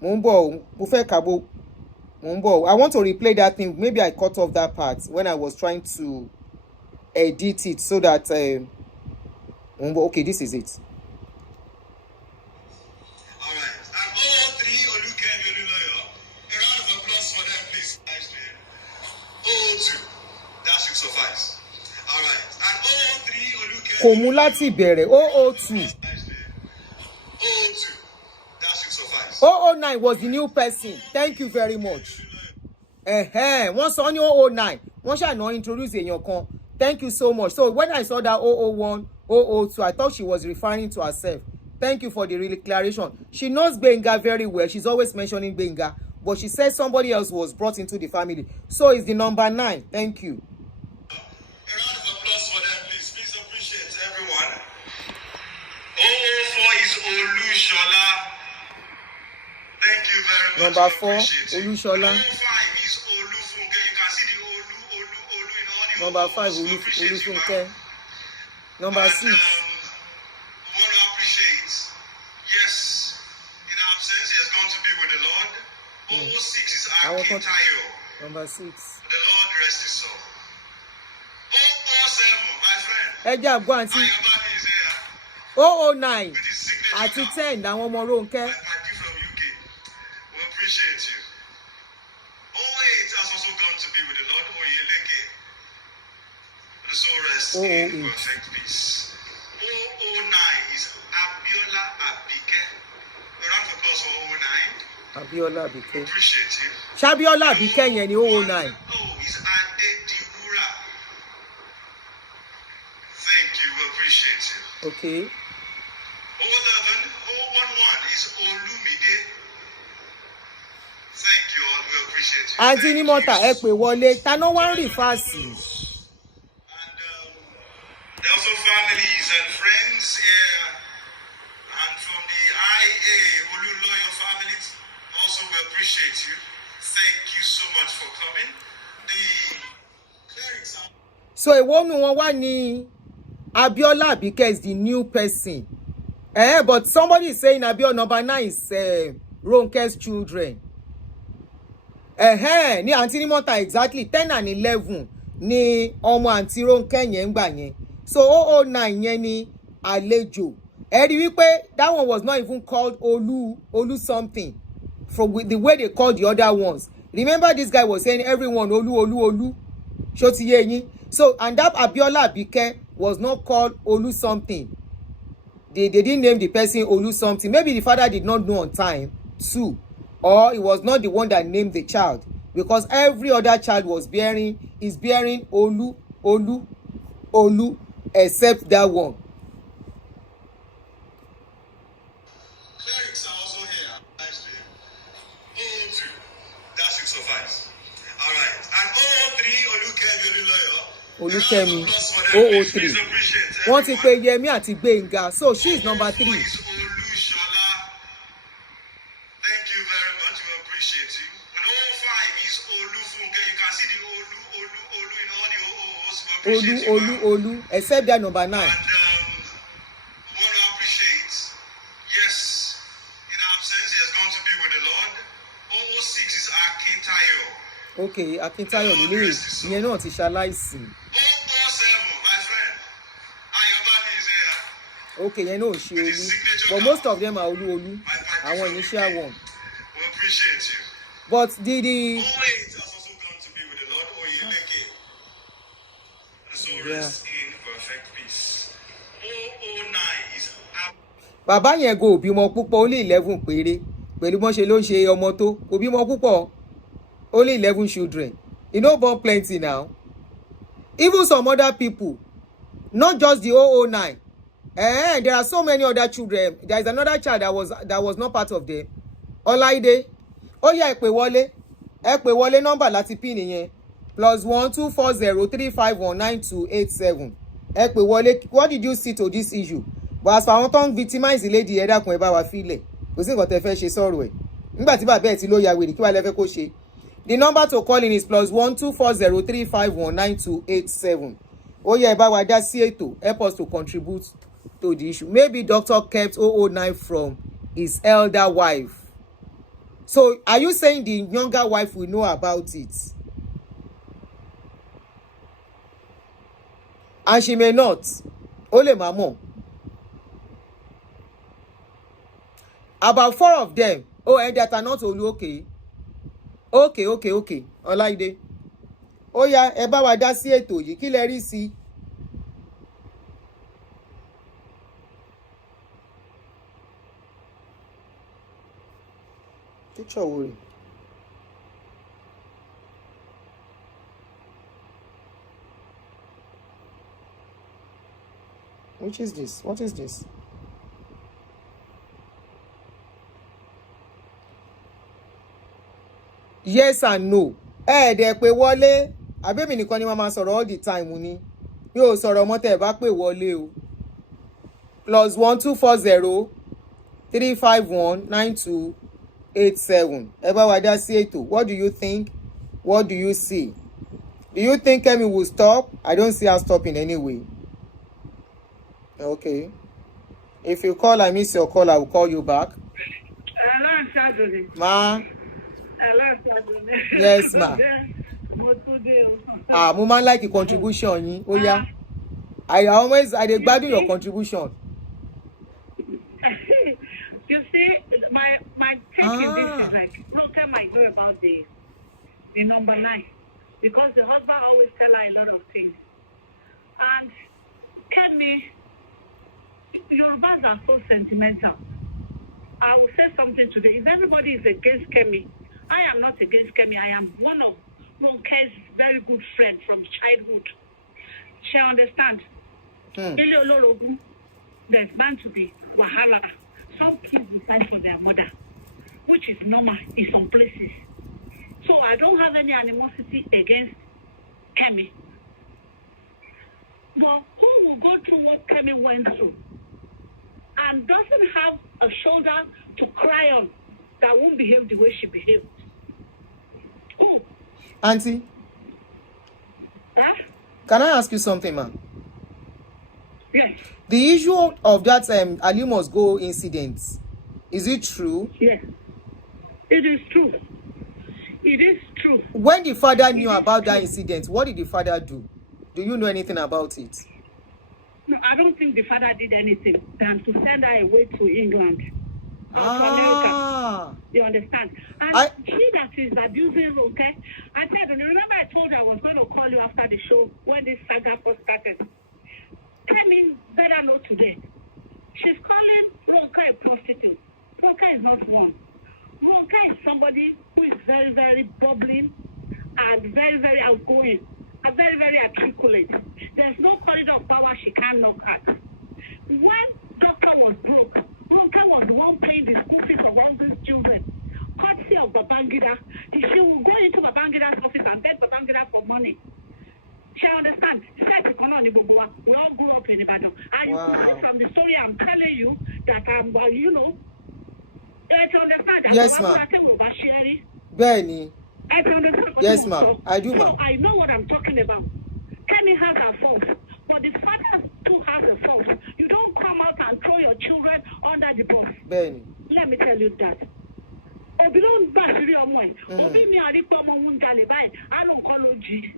Mo ń bọ̀, mo fẹ́ kàbó. Mo ń bọ̀. I want to replay that thing. Maybe I cut off that part when I was trying to edit it so that Okay, this is it. All right. And all three Kemi Olunloyo. A round of applause for them, please. Nice to hear. 002. That should suffice. All right. And all three Kemi. Kò mú láti bẹ̀rẹ̀ 002. 002. That should suffice. 009 was the new person. Thank you very much. Wọ́n sọ ní 009. Wọ́n ṣàná introduce èèyàn kan. Thank you so much. So when I saw that 001, 002, I thought she was referring to herself. Thank you for the declaration. She knows Benga very well. She's always mentioning Benga. But she said somebody else was brought into the family. So it's the number 9. Thank you. A round of applause for them, please. Please appreciate everyone. 004 is Olushola. Thank you very much. Number 4, Appreciate it. Olushola. 005 is Olufunke. You can see the Olu in all the Number 5, Appreciate you, ma'am. Olufunke. Number 6. We want to appreciate, yes, in our absence, he has gone to be with the Lord. 006 is Akin Tayo. Number 6. The Lord rest his soul. 007, my friend. Ẹja àgbọ̀ àǹtí Ayobami is here 009 with his signature àti now. 10 làwọn ọmọ Rónkẹ́. My party from UK. We appreciate you. 008 has also gone to be with the Lord. Oyeleke. The soul rests in 008. perfect peace. 009 is Abiola Abike. A round of applause for 009. Abiola Abike. Appreciate you. Ṣabiola Abike yẹn ni 009. Is Ade Diwura. Thank you. We appreciate you. Okay. 011 is Olumide. Thank you all. We appreciate you. Àǹtí Thank ní mọ́tà you. ẹ pè wọlé. Ta ló wá ń rìfáàsì? And there are also families and friends here. And from the IA, Olunloyo families, also we appreciate you. Thank you so much for coming. The clerics are... So èwo nu wọn wá ní Abiola Abike is the new person. But somebody is saying Abiola number 9 is Ronke's children. Ní àǹtí ní mọ́tà exactly 10 and 11 ni ọmọ àǹtí Ronke yẹn ń gbà yẹn. So 009 yẹn ni àlejò. Ẹ rí wípé that one was not even called Olu something from the way they called the other ones. Remember this guy was saying everyone Olu. Ṣó ti yé yín? So and that Abiola Abike was not called Olu something. They didn't name the person Olu something. Maybe the father did not know on time too. Or it was not the one that named the child. Because every other child is bearing Olu, except that one. Clerics are also here. Nice to you. 002. That should suffice. All right. And 003 Olukemi Olunloyo. Olukemi, Applause for them, please. 003. Please appreciate Wọ́n ti everyone. pe Yemi àti Gbenga. So she is number 3. Who is Olushola? Thank you very much. We appreciate you. And 005 is Olufunke. You can see the Olu in all the O's. We appreciate you, ma'am. Olu, except that number 9. And we want to appreciate, yes, in our absence, he has gone to be with the Lord. 006 is Akin Tayo. Okay, Akintayo nílé ìyẹn náà ti ṣaláìsí. 007, my friend. Ayobami is here. Okay, yẹn náà ò ṣe Olu. But most of them are Olu. Àwọn initial one. We appreciate you. But the 008 has also gone to be with the Lord. Oyeleke. And so rest in perfect peace. 009 is bàbá yẹn go bímọ púpọ̀ ó lé 11 péré. Pẹ̀lú bọ́n ṣe ló ń ṣe ọmọ tó kò bímọ púpọ̀. Only 11 children. You know, born plenty now. Even some other people, not just the 009. There are so many other children. There is another child that was not part of them. Ọláìdé. Ó yá ẹ pè wọlé number láti pin nìyẹn. +1 240 351 9287. Ẹ pè wọlé. What did you see to this issue? But as for àwọn tó ń victimize the lady, ẹ dákun ẹ bá wa filẹ̀. Kò sí nǹkan tẹ́ fẹ́ ṣe sọ̀rọ̀ ẹ̀. Nígbà tí bàbá ẹ̀ ti ló ya wèrè kí wàá lẹ fẹ́ kó ṣe. The number to call in is +1 240 351 9287. Ó yá ẹ bá wa dá sí ètò. Help us to contribute to the issue. Maybe doctor kept 009 from his elder wife. So are you saying the younger wife will know about it? And she may not. Ó lè má mọ̀. About 4 of them. Oh, and that are not Olu. Okay. Okay. Ọláìdé. Ó yá, ẹ bá wa dá sí ètò yìí. Kí lẹ rí sí? Picture wo rè? Which is this? What is this? Yes and no. Dẹ̀ pé wọlé. Àbẹ́mi nìkan ni wọ́n máa sọ̀rọ̀ all the time ni. Mi ò sọ̀rọ̀ mọ́ tẹ́ ẹ bá pè wọlé o. +1 240 351 9287. Ẹ bá wa dá sí ètò. What do you think? What do you see? Do you think Kemi will stop? I don't see her stopping anyway. Okay. If you call, I miss your call, I will call you back. Hello, Saturday. Ma. Hello, Saturday. Yes, ma. Mo máa ń like the contribution yín. Ó yá. I dey gbádùn your contribution. You see, my take in this is like, how can I go about the number 9? Because the husband always tell her a lot of things. And Kemi, Yorubas are so sentimental. I will say something today. If everybody is against Kemi, I am not against Kemi. I am one of Ronke's very good friend from childhood. She understand. There's bound to be wahala. Some kids decide for their mother, which is normal in some places. So I don't have any animosity against Kemi. But who will go through what Kemi went through and doesn't have a shoulder to cry on that won't behave the way she behaved? Who? Auntie, Huh? can I ask you something, ma'am? Yes. The issue of that Ali must go incident, is it true? Yes. It is true. It is true. When the father knew about that incident, what did the father do? Do you know anything about it? No, I don't think the father did anything than to send her away to England. To Ah. America. You understand? And she that is abusing Ronke, I said, remember I told you I was going to call you after the show when this saga first started. Kemi better know today. She's calling Ronke a prostitute. Ronke is not one. Ronke is somebody who is very, very bubbling and very, very outgoing and very, very articulate. There's no corridor of power she can't knock at. When doctor was broke, Ronke was the one paying the school fees of all these children. Courtesy of Babangida. She will go into Babangida's office and beg Babangida for money. She understands. We all grew up in Ibadan. And wow. You know from the story I'm telling you that you know, you understand. Yes, ma'am. Benny. Yes, ma'am. I do, ma'am. So I know what I'm talking about. Kemi has her fault, but the father too has a fault. You don't come out and throw your children under the bus. Benny. Let me tell you that. Obi don't bash your money. Obi me a ripo mo munjale báyìí. I don't call you.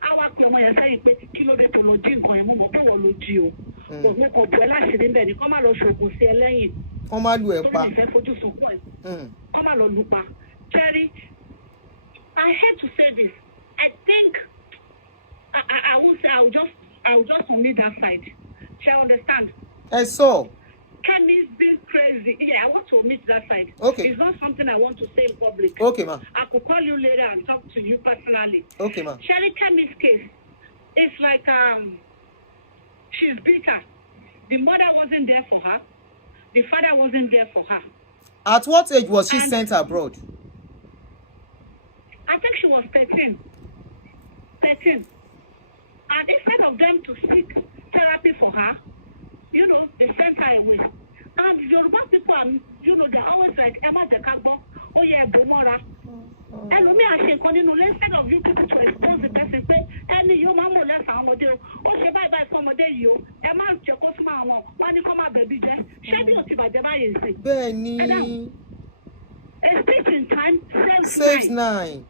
Àwa pé mo yẹ sẹ́yìn pé kí ló dé tó lọ jí nǹkan yẹn mo mọ̀ pé wọ́n ló jí o. Kò ní kò bu ẹ láṣìírí bẹ́ẹ̀ ni kọ́ máa lọ ṣògùn sí ẹ lẹ́yìn. Kọ́ máa lu ẹ̀ pa. Lórí ìfẹ́ fojú sunkún ẹ̀. Kọ́ máa lọ lu pa. Jerry, I hate to say this. I think I will say I will just omit that side. Do you understand? So. Kemi's been crazy. Yeah, I want to omit that side. Okay. It's not something I want to say in public. Okay, ma. I could call you later and talk to you personally. Okay, ma. Sherry Kemi's case, it's like she's bitter. The mother wasn't there for her. The father wasn't there for her. At what age was she sent abroad? I think she was 13. 13. And instead of them to seek therapy for her, you know, they sent her away. And Yoruba people are, you know, they're always like, Emma de Kagbo, oh yeah, Bomora. And me, I say, instead of you people to expose the person, say, any you mama less on model, oh, she buy for model you, Emma, your customer, when you come out, baby, shed your tip by the buy. Benny. A speech in time saves 9.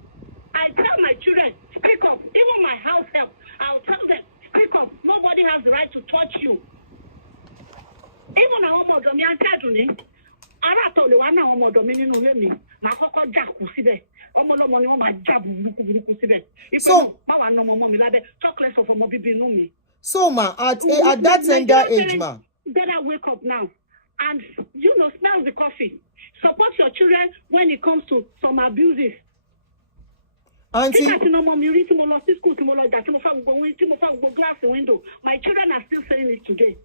I tell my children, speak up. Even my house help, I'll tell them, speak up. Nobody has the right to touch you. Even our mother, ara to le wa na ọmọ ọ̀dọ̀ mi nínú ilé mi ma kọ́kọ́ já kù síbẹ̀ ọmọ lọ́mọ ni wọ́n ma já burúkú síbẹ̀ So ma wa na ọmọ mi lábẹ́ chocolate of ọmọ bíbí inú mi. So ma, at that tender age, ma. Better wake up now and smell the coffee. Support your children when it comes to some abuses. Auntie, My children are still saying it today.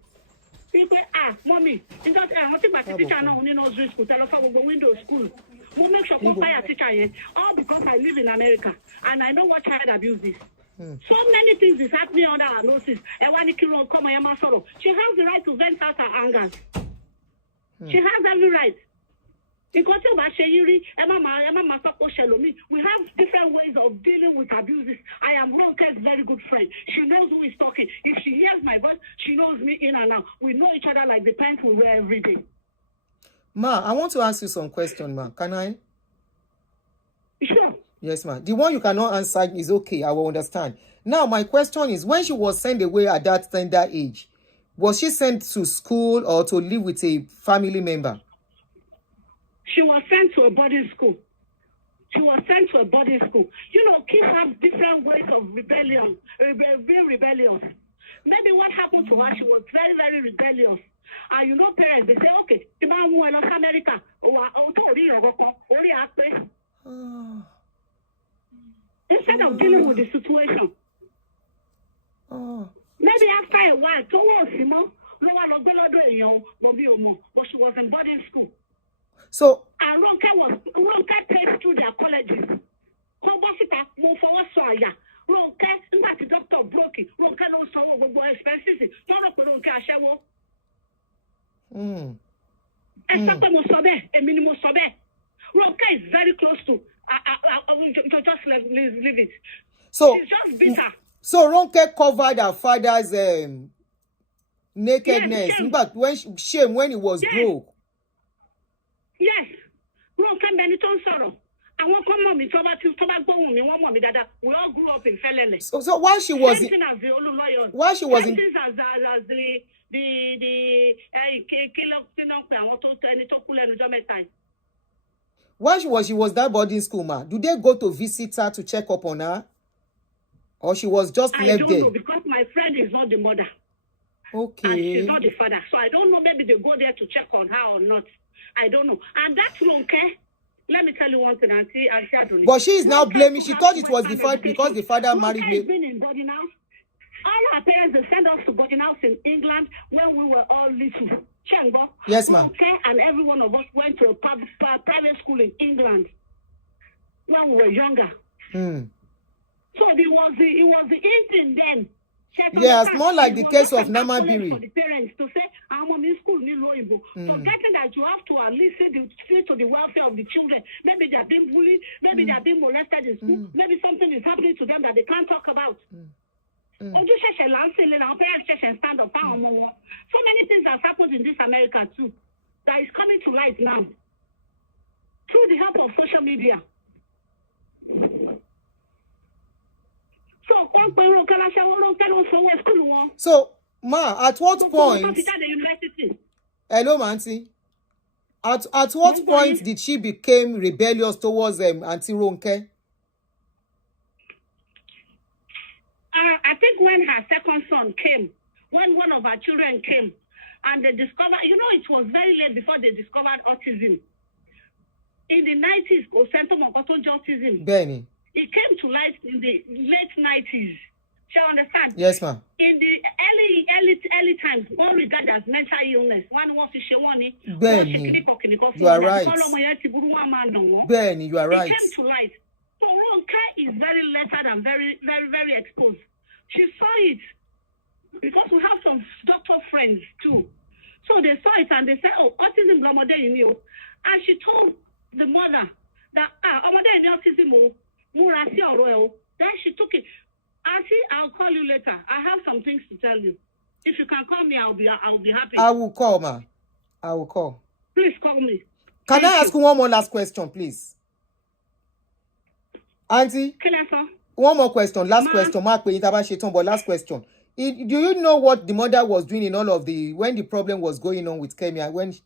People, mommy, I want my teacher now only knows school. Tell us window school. We'll make sure fire teacher here. All because I live in America and I know what child abuse is. So many things is happening under our noses. And when she has the right to vent out her anger. She has every right. Because we have different ways of dealing with abuses. I am Ronke's very good friend. She knows who is talking. If she hears my voice, she knows me in and out. We know each other like the pants we wear every day. Ma, I want to ask you some question, ma. Can I? Sure. Yes, ma. The one you cannot answer is okay. I will understand. Now, my question is, when she was sent away at that tender age, was she sent to school or to live with a family member? She was sent to a boarding school. Kids have different ways of rebellion, being rebellious. Maybe what happened to her, she was very, very rebellious. And parents, they say, okay, America, instead of dealing with the situation. Maybe after a while, but she was in boarding school. So, and Ronke paid through their colleges. Ronke, the doctor broke it. Ronke no so expenses. Ronke is very close to. Just leave it. So, she's just bitter. So Ronke covered her father's nakedness, but when he was broke. Yes. Ronke Benetton sorrow. I won't come on me. We all grew up in Felele. So while she was as the Olunloyo'S. While she was in as while she was that boarding school, ma, do they go to visit her to check up on her? Or she was just left there? I don't know, because my friend is not the mother. Okay. And she's not the father. So I don't know, maybe they go there to check on her or not. I don't know. And that's Ronke. Let me tell you one thing, Auntie Adoni. But she is now blaming. She thought it was the father because the father married me. Been in boarding house. All our parents, they sent us to boarding house in England when we were all little. Chengo. Yes, ma'am. Okay, and every one of us went to a private school in England when we were younger. So it was the instinct then. Yes, more like the case of Namabiri. For the parents to say, I'm in school, forgetting that you have to at least see to the welfare of the children. Maybe they are being bullied, maybe they are being molested in school, maybe something is happening to them that they can't talk about. So many things have happened in this America too that is coming to light now through the help of social media. So, ma, at what point? Hello, Auntie. At what point did she become rebellious towards Auntie Ronke? I think when her second son came, when one of her children came, and they discovered, it was very late before they discovered autism. In the 90s, autism. Benny. It came to light in the late 90s. Do you understand? Yes, ma'am. In the early times, one regarded as mental illness. Benny, you are right. Benny, you are right. It came to light. So Ronke is very lettered and very, very, very exposed. She saw it because we have some doctor friends too. So they saw it and they said, oh, autism, and she told the mother that, autism. Then she took it. Auntie, I'll call you later. I have some things to tell you. If you can call me, I'll be happy. I will call, ma. I will call. Please call me. Can I ask you one more last question, please? Auntie? One more question. Last question. Mark, but last question. Do you know what the mother was doing in all of when the problem was going on with Kemi?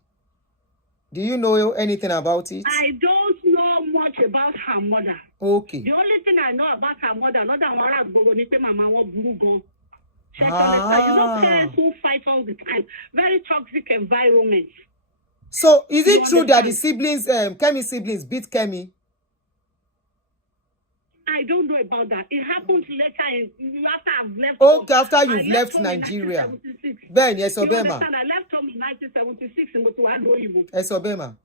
Do you know anything about it? I don't know much about her mother. Okay. The only thing I know about her mother, not that one has gone on mama was burugo. You know, parents who fight all the time. Very toxic environment. So is it true that the siblings, Kemi siblings, beat Kemi? I don't know about that. It happened later after I've left. Okay, after you've left Nigeria. Ben, yes, Obama. I left home in 1976 in Motuado. Yes, Obama.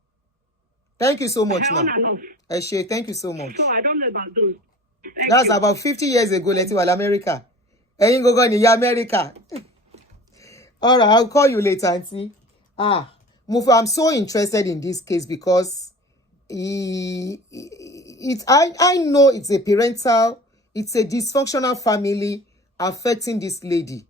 Thank you so much, ma'am. Eshe, thank you so much. So I don't know about those. That's about 50 years ago, let's see, America. Ain't go in America. All right, I'll call you later, auntie. Mufu, I'm so interested in this case because I know it's a dysfunctional family affecting this lady.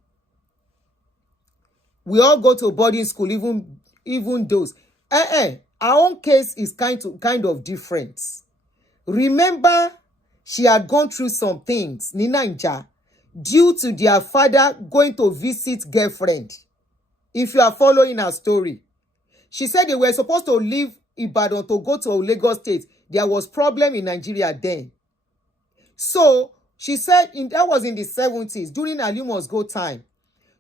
We all go to boarding school, even those. Our own case is kind of different. Remember, she had gone through some things, Ninanja, due to their father going to visit girlfriend. If you are following her story, she said they were supposed to leave Ibadan to go to Lagos State. There was problem in Nigeria then. So she said that was in the 70s during Olunloyo'S go time.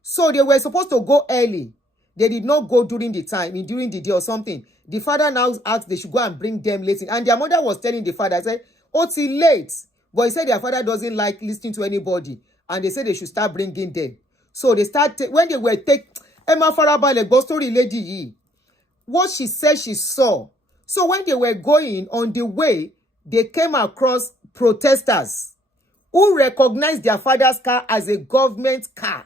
So they were supposed to go early. They did not go during the day or something. The father now asked they should go and bring them late. And their mother was telling the father, I said, oh, till late. But he said their father doesn't like listening to anybody. And they said they should start bringing them. So they when they were Emma Farabale, go story lady yi. What she said she saw. So when they were going on the way, they came across protesters who recognized their father's car as a government car.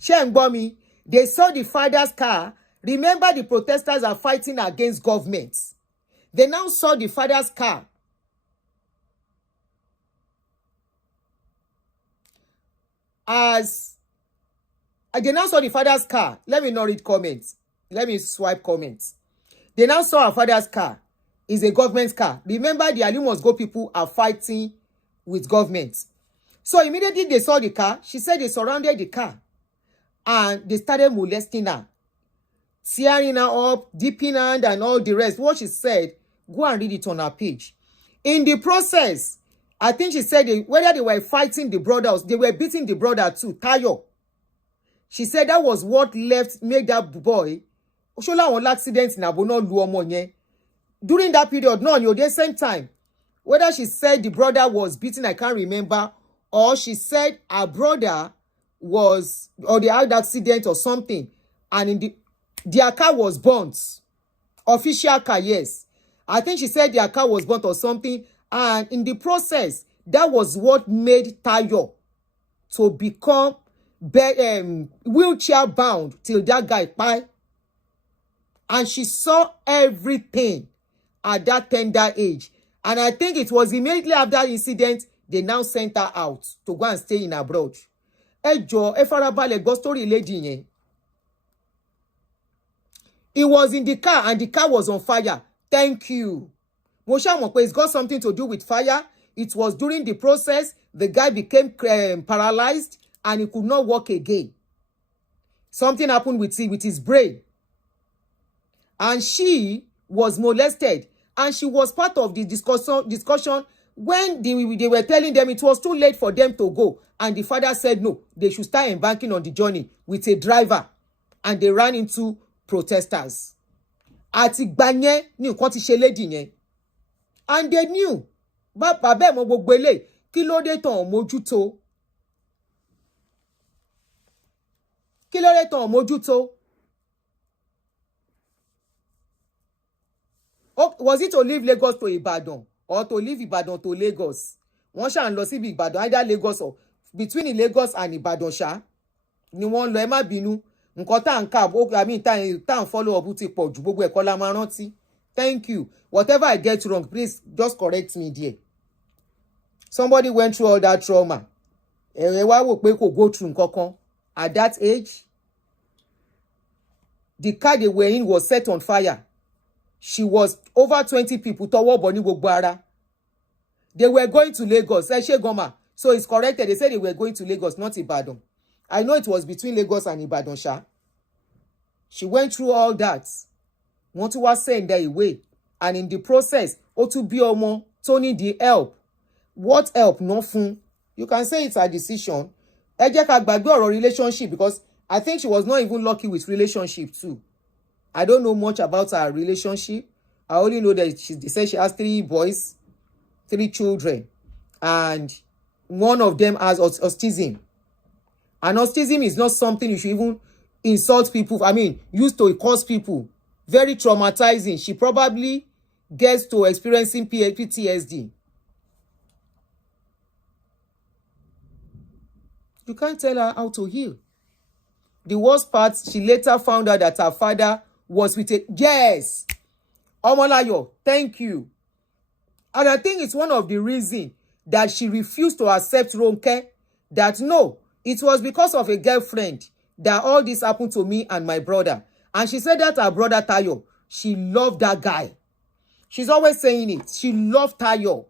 Shengbomi, they saw the father's car. Remember, the protesters are fighting against government. They now saw the father's car. They now saw the father's car. Let me not read comments. Let me swipe comments. They now saw our father's car. It's a government car. Remember, the Olunloyo'S go people are fighting with government. So immediately they saw the car. She said they surrounded the car. And they started molesting her. Tearing her up, dipping her and all the rest. What she said, go and read it on her page. In the process, I think she said whether they were fighting the brothers, they were beating the brother too, Tayo. She said that was what made that boy. Accident in Abono Luomo. During that period, the same time. Whether she said the brother was beaten, I can't remember. Or she said her brother they had accident or something. And their car was burnt. Official car, yes. I think she said their car was burnt or something. And in the process, that was what made Tayo to become wheelchair bound till that guy died. And she saw everything at that tender age. And I think it was immediately after that incident, they now sent her out to go and stay in abroad. Farabale go story lady yen. It was in the car and the car was on fire. Thank you. Mosha Mokwe, it's got something to do with fire. It was during the process, the guy became paralyzed and he could not walk again. Something happened with his brain. And she was molested. And she was part of the discussion when they were telling them it was too late for them to go. And the father said no, they should start embarking on the journey with a driver. And they ran into protesters. Àti gbanye ni nǹkan ti ṣe lady yẹn. And they knew. Bàbá ẹ̀ mọ gbogbo eléyìí. Kí ló dé tán mójútó? Kí ló dé tán mójútó? Was it to leave Lagos to Ibadan or to leave Ibadan to Lagos? Wọ́n ṣà ń lọ síbi Ibadan, either Lagos or between Lagos and Ibadan ṣá. Ni wọ́n lọ, ẹ má bínú. Nǹkan tá ń kà, tá ń follow up ti pọ̀ jù, gbogbo ẹ̀kọ́ la máa rántí. Thank you. Whatever I get wrong, please just correct me there. Somebody went through all that trauma. Ẹ wá wò pé kò go through nǹkan kan. At that age, the car they were in was set on fire. She was over 20 people tọwọ́ bọ̀ ní gbogbo ara. They were going to Lagos. So it's corrected. They said they were going to Lagos, not Ibadan. I know it was between Lagos and Ibadan, Sha. She went through all that. wọ́n tún wá send her away, and in the process ó tún bí ọmọ tó need the help. What help no fún? You can say it's her decision. Ẹ jẹ́ ká gbàgbé ọ̀rọ̀ relationship, because I think she was not even lucky with relationship too. I don't know much about her relationship. I only know that they say she has 3 boys, 3 children, and one of them has autism. And autism is not something you should even insult people. I mean, used to cause people. Very traumatizing. She probably gets to experiencing PTSD. You can't tell her how to heal. The worst part, she later found out that her father was with a... Yes! Olunloyo, thank you. And I think it's one of the reasons that she refused to accept Ronke, that no, it was because of a girlfriend that all this happened to me and my brother. And she said that her brother Tayo, she loved that guy. She's always saying it. She loved Tayo.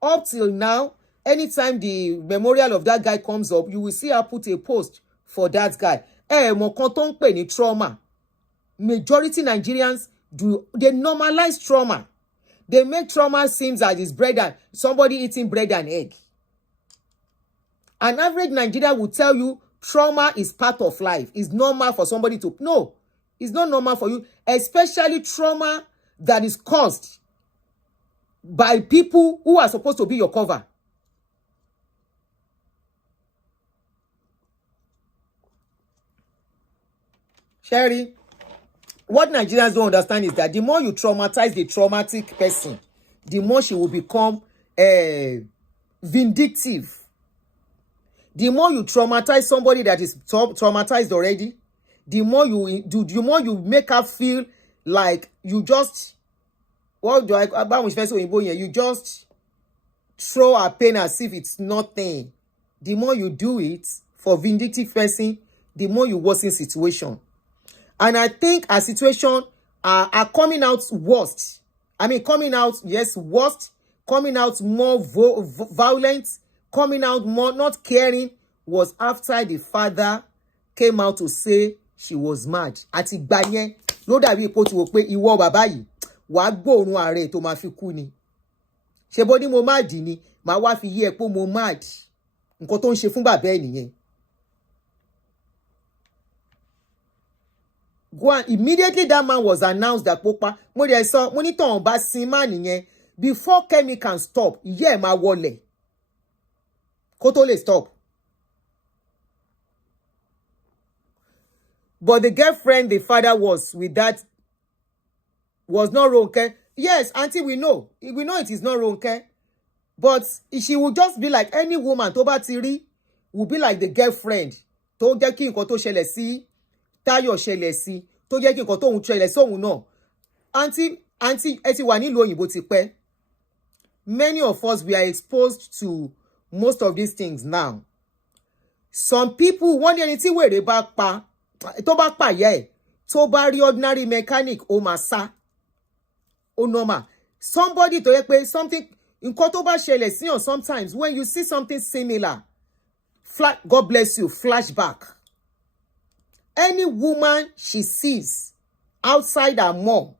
Up till now, anytime the memorial of that guy comes up, you will see her put a post for that guy. Mo kan tó ń pè ní trauma. Majority Nigerians they normalize trauma. They make trauma seems as it's bread and somebody eating bread and egg. An average Nigerian will tell you trauma is part of life. It's normal for somebody to... No, it's not normal for you. Especially trauma that is caused by people who are supposed to be your cover. Sherry, what Nigerians don't understand is that the more you traumatize the traumatic person, the more she will become vindictive. The more you traumatize somebody that is traumatized already, the more you make her feel like you just... What do you just throw her pain as if it's nothing. The more you do it for vindictive person, the more you worsen situation. And I think our situation are coming out worst. I mean, coming out, yes, worst, coming out more violent, coming out more not caring, was after the father came out to say she was mad. Àti ìgbà yẹn ló dàbí ipò tí wò pé ìwọ bàbá yìí wàá gbóòórùn ààrẹ tó máa fi kú ni. Ṣé bó ní mo mad ni, màá wá fi yé ẹ pé mo mad. Nǹkan tó ń ṣe fún bàbá ẹ nìyẹn. Go on. Immediately that man was announced that Popa, mo de so mo ní ton bá sin man nìyẹn, before Kemi can stop, yeah, máa wọlé. Kó tó lè stop. But the girlfriend the father was with that was not Ronke. Yes, auntie, we know. We know it is not Ronke. But she will just be like any woman tó bá ti rí, will be like the girlfriend tó jẹ́ kí nǹkan tó ṣẹlẹ̀ sí Táyọ̀ ṣẹlẹ̀ sí, tó jẹ́ kí nǹkan tó ń ṣẹlẹ̀ sóhun náà. Auntie, ẹ ti wà nílùú òyìnbó ti pẹ́. Many of us, we are exposed to most of these things now. Some people, wọ́n ní ẹni tí wèrè bá pa, tó bá pàyà ẹ̀, tó bá rí ordinary mechanic, ó máa sá. Ó normal. Somebody tó yẹ pé something, nǹkan tó bá ṣẹlẹ̀ síyàn sometimes, when you see something similar, God bless you, flashback. Any woman she sees outside her mom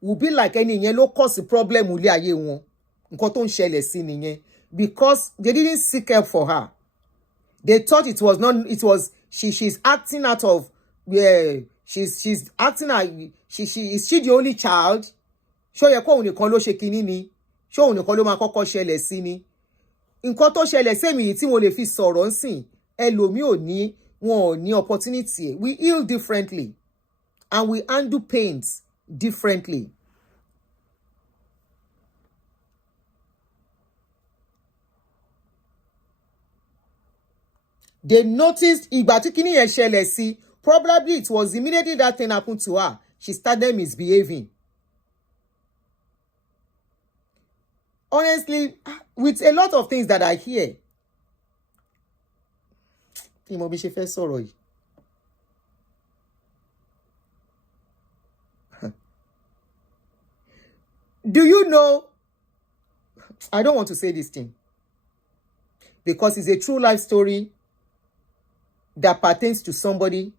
will be like any yẹn ló cause problem ilé ayé wọn. Nǹkan tó ń ṣẹlẹ̀ sí nìyẹn, because they didn't seek help for her. They thought it was she's acting out of she's acting out, is she the only child? Ṣó yẹ kó òun nìkan ló ṣe kinní ni? Ṣó òun nìkan ló máa kọ́kọ́ ṣẹlẹ̀ sí ni? Nǹkan tó ṣẹlẹ̀ sẹ́mi yìí tí mo lè fi sọ̀rọ̀ nsìn, ẹlòmíì ò ní, wọn ò ní opportunity. We heal differently and we handle pains differently. They noticed ìgbà tí kinní yẹn ṣẹlẹ̀ sí, probably it was immediately that thing happened to her, she started misbehaving. Honestly, with a lot of things that I hear, do you know, I don't want to say this thing because it's a true life story that pertains to somebody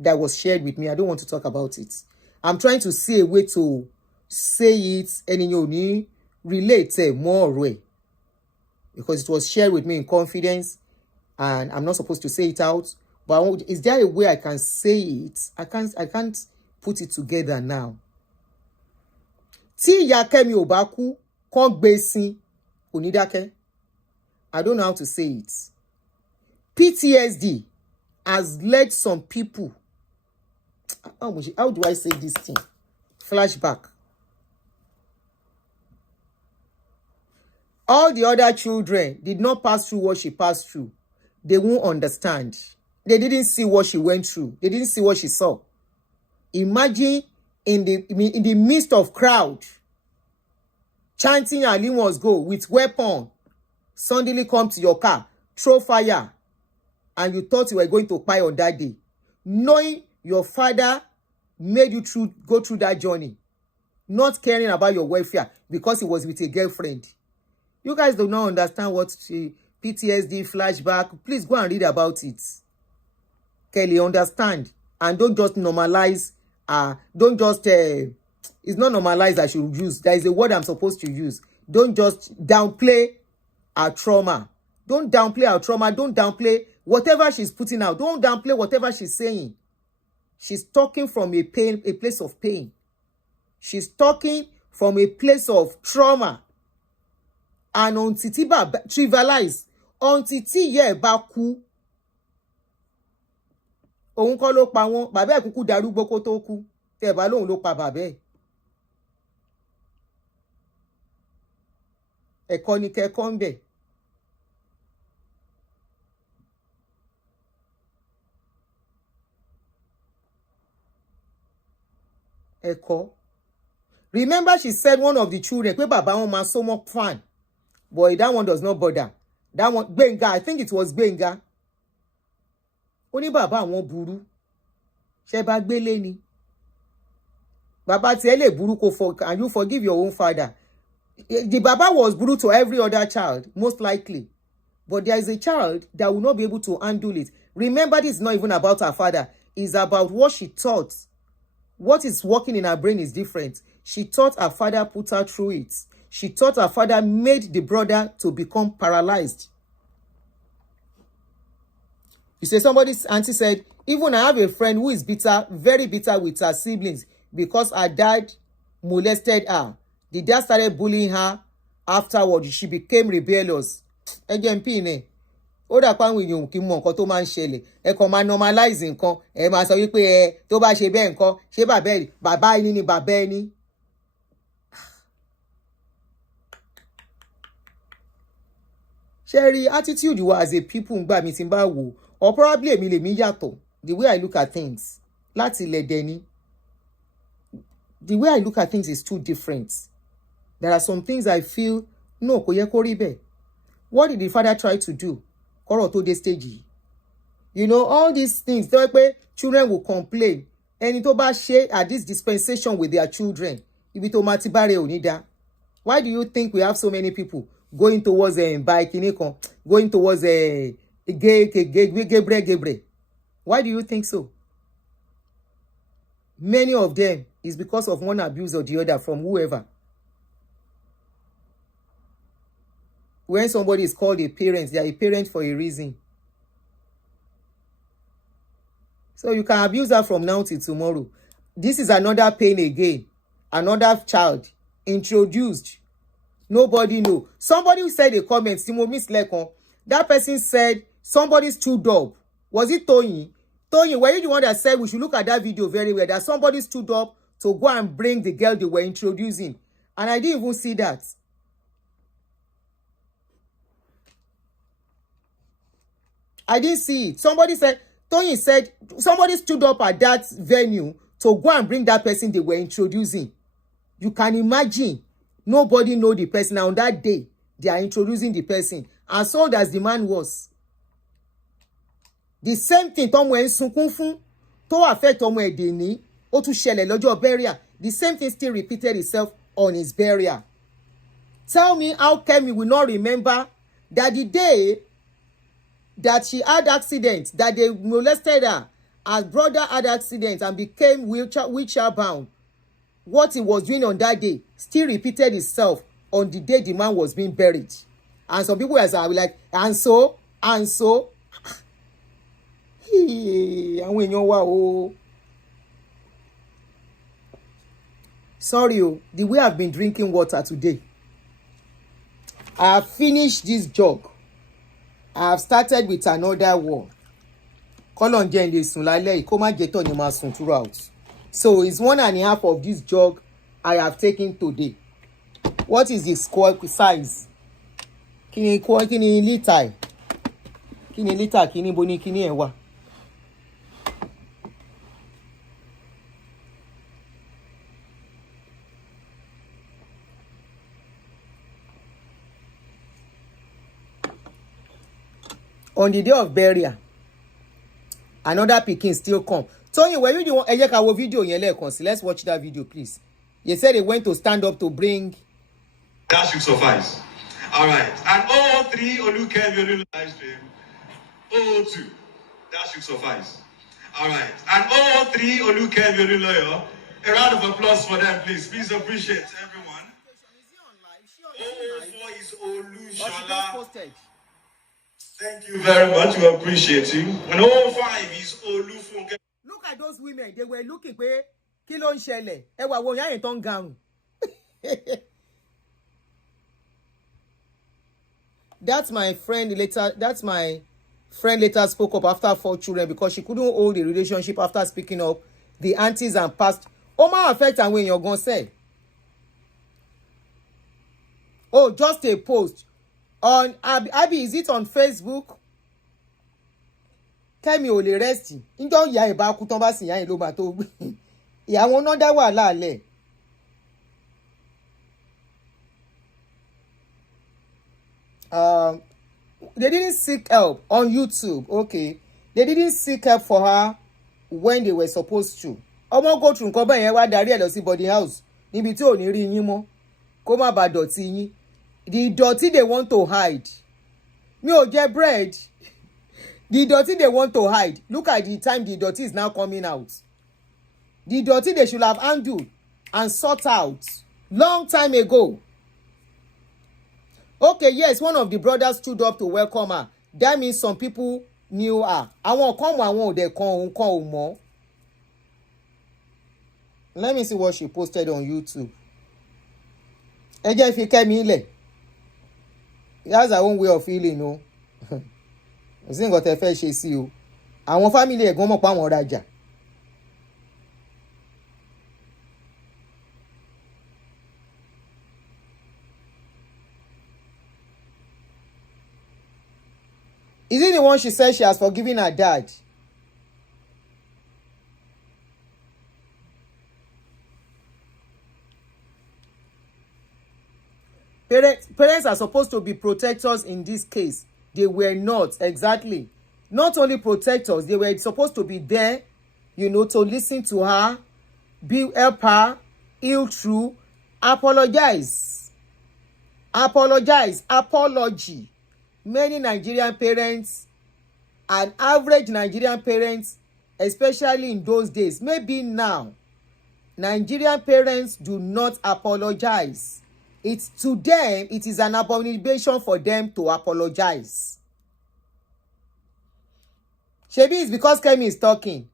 that was shared with me. I don't want to talk about it. I'm trying to see a way to say it and you relate more because it was shared with me in confidence and I'm not supposed to say it out. But is there a way I can say it? I can't put it together now. Tí ìyá Kemi ò bá kú, kán gbé sin, kò ní dákẹ́. I don't know how to say it. PTSD has led some people. How do I say this thing? Flashback. All the other children did not pass through what she passed through. They won't understand. They didn't see what she went through. They didn't see what she saw. Imagine in the midst of crowd, chanting Ali must go with weapon, suddenly come to your car, throw fire, and you thought you were going to pie on that day. Knowing your father made you go through that journey, not caring about your welfare because he was with a girlfriend. You guys do not understand what PTSD, flashback. Please go and read about it. Kelly, understand. And don't just normalize. Don't just, it's not normalized I should use. There is a word I'm supposed to use. Don't just downplay our trauma. Don't downplay our trauma. Don't downplay whatever she's putting out. Don't downplay whatever she's saying. She's talking from a place of pain. She's talking from a place of trauma. And until tí trivialize, until tí yẹ bá kú, òun kọ́ ló pa wọ́n, bàbá ẹ̀ kúkú darúgbó kó tó kú, tẹ́ bá lóun ló pa bàbá ẹ̀. Ẹ̀kọ́ ni kẹ́kọ́ ń bẹ̀. Ẹ̀kọ́. Remember she said one of the children, pé bàbá wọn máa so mọ́ fan. Boy, that one does not bother. That one, Gbenga, I think it was Gbenga. Ó ní bàbá àwọn burú. Ṣé bá gbélé ni? Bàbá tí ẹ lè burú kò can you forgive your own father? The baba was burú to every other child, most likely. But there is a child that will not be able to handle it. Remember, this is not even about her father. It's about what she thought. What is working in her brain is different. She thought her father put her through it. She thought her father made the brother to become paralyzed. You say somebody's auntie said, even I have a friend who is bitter, very bitter with her siblings because her dad molested her. The dad started bullying her. Afterwards, she became rebellious. Again, Pine. Ó dà pa àwọn èèyàn kì í mọ nǹkan tó máa ń ṣẹlẹ̀. Ẹ kàn máa normalize nǹkan. Ẹ máa sọ wípé tó bá ṣe bẹ́ẹ̀ nǹkan, ṣé bàbá ẹni ni bàbá ẹni. Sherry, attitude you as a people ngba mi tin ba wo, or probably èmi lè mi yàtọ̀. The way I look at things, láti ilẹ̀ dẹni. The way I look at things is too different. There are some things I feel, no, kò yẹ kó rí bẹ́ẹ̀. What did the father try to do? Kọ́rọ̀ tó dé stage yìí. You know, all these things, tó pé children will complain. Ẹni tó bá ṣe at this dispensation with their children, ibi tó máa ti bá rẹ̀ ò ní dá. Why do you think we have so many people going towards going towards Gabriel? Why do you think so? Many of them is because of one abuse or the other from whoever. When somebody is called a parent, they are a parent for a reason. So you can abuse her from now till tomorrow. This is another pain again. Another child introduced. Nobody know. Somebody who said a comment, Timo Miss Lekon, that person said somebody stood up. Was it Tony? Tony, were you the one that said we should look at that video very well? That somebody stood up to go and bring the girl they were introducing. And I didn't even see that. I didn't see it. Somebody said, Tony said, somebody stood up at that venue to go and bring that person they were introducing. You can imagine. Nobody know the person. And on that day, they are introducing the person. As old as the man was. The same thing Tom went sunkún fún tó affect ọmọ ẹ̀dẹ̀ ní ó tún ṣẹlẹ̀ lọ́jọ́ burial. The same thing still repeated itself on his burial. Tell me how Kemi will not remember that the day that she had accident, that they molested her, her brother had accident and became wheelchair bound what he was doing on that day still repeated itself on the day the man was being buried. And some people are like, and so, àwọn èèyàn wa o. Sorry, the way I've been drinking water today. I have finished this jug. I have started with another one. Kọ́lọ̀ ń jẹ́ ilé sùn lálẹ́ yìí, kó má jẹ́ tọ̀ ni máa sùn throughout. So it's 1.5 of this jug I have taken today. What is the square size? Kí ni lítà ẹ̀? Kí ni lítà kí ni bo ni kí ni ẹ̀ wà? On the day of burial, another pikin still come. Tony, were you the one? Ẹ jẹ́ ká wo video yẹn lẹ́ẹ̀kan sí. Let's watch that video, please. You said they went to stand up to bring. That should suffice. All right. And 003 Kemi live stream. 002. That should suffice. All right. And 003 Kemi Olunloyo. A round of applause for them, please. Please appreciate everyone. 004 is Olushola. Thank you very much. We appreciate you. And 05 is Olufunke. Look at those women. They were looking pé kí ló ń ṣẹlẹ̀. Ẹ wá wo yàn yẹn tó ń garun. That's my friend later spoke up after 4 children because she couldn't hold the relationship after speaking up. The aunties and past. Ó máa affect àwọn èèyàn gan say. Oh, just a post. On Abby, is it on Facebook? Kemi ò lè rest. Ǹjọ́ ìyá ẹ̀ bá kú tán bá sì ìyá ẹ̀ ló bá tó gbé. Ìyá wọn náà dá wàhálà lẹ̀. They didn't seek help on YouTube. Okay. They didn't seek help for her when they were supposed to. Ọmọ go through nǹkan bẹ́ẹ̀ yẹn wá darí ẹ̀ lọ sí body house. Níbi tí ò ní rí yín mọ́. Kó má bàa dọ̀tí yín. The dirty they want to hide. Mi ò jẹ bread. The dirty they want to hide. Look at the time the dirty is now coming out. The dirty they should have handled and sought out long time ago. Okay, yes, one of the brothers stood up to welcome her. That means some people knew her. Àwọn kan mọ̀, àwọn ò dẹ̀ kan òun kan ò mọ̀. Let me see what she posted on YouTube. Ẹ jẹ́ fi Kẹ́mi lẹ̀. He has her own way of feeling, no. Kò sí nǹkan tẹ́ fẹ́ ṣe sí o. Àwọn family ẹ̀gbọ́n mọ̀ pé àwọn rajà. Is it the one she said she has forgiven her dad? Parents are supposed to be protectors in this case. They were not, exactly. Not only protectors, they were supposed to be there, to listen to her, help her, heal through, apologize. Apology. Many Nigerian parents, and average Nigerian parents, especially in those days, maybe now, Nigerian parents do not apologize. To them, it is an abomination for them to apologize. Shebi, it's because Kemi is talking.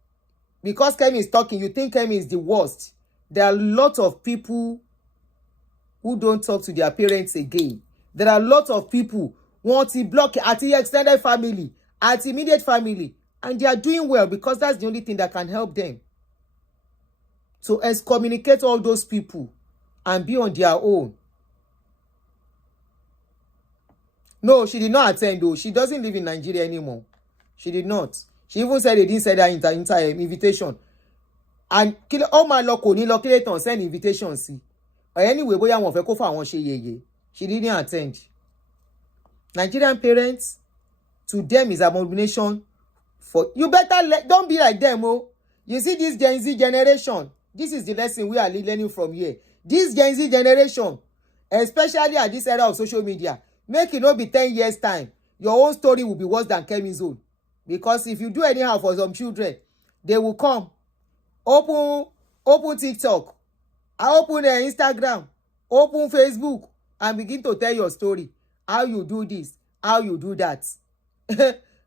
Because Kemi is talking, you think Kemi is the worst. There are a lot of people who don't talk to their parents again. There are a lot of people who want to block at the extended family, at immediate family, and they are doing well because that's the only thing that can help them. So excommunicate all those people and be on their own. No, she did not attend though. She doesn't live in Nigeria anymore. She did not. She even said they didn't send her invitation. And all my local ni locate send invitation see. Anyway, bóyá wọ́n fẹ́ kó fà wọ́n ṣe yeye. She didn't attend. Nigerian parents, to them is abomination. For you better don't be like them, oh. You see this Gen Z generation. This is the lesson we are learning from here. This Gen Z generation, especially at this era of social media, make it not be 10 years time. Your own story will be worse than Kemi's own. Because if you do anyhow for some children, they will come, open TikTok, I open Instagram, open Facebook, and begin to tell your story. How you do this, how you do that.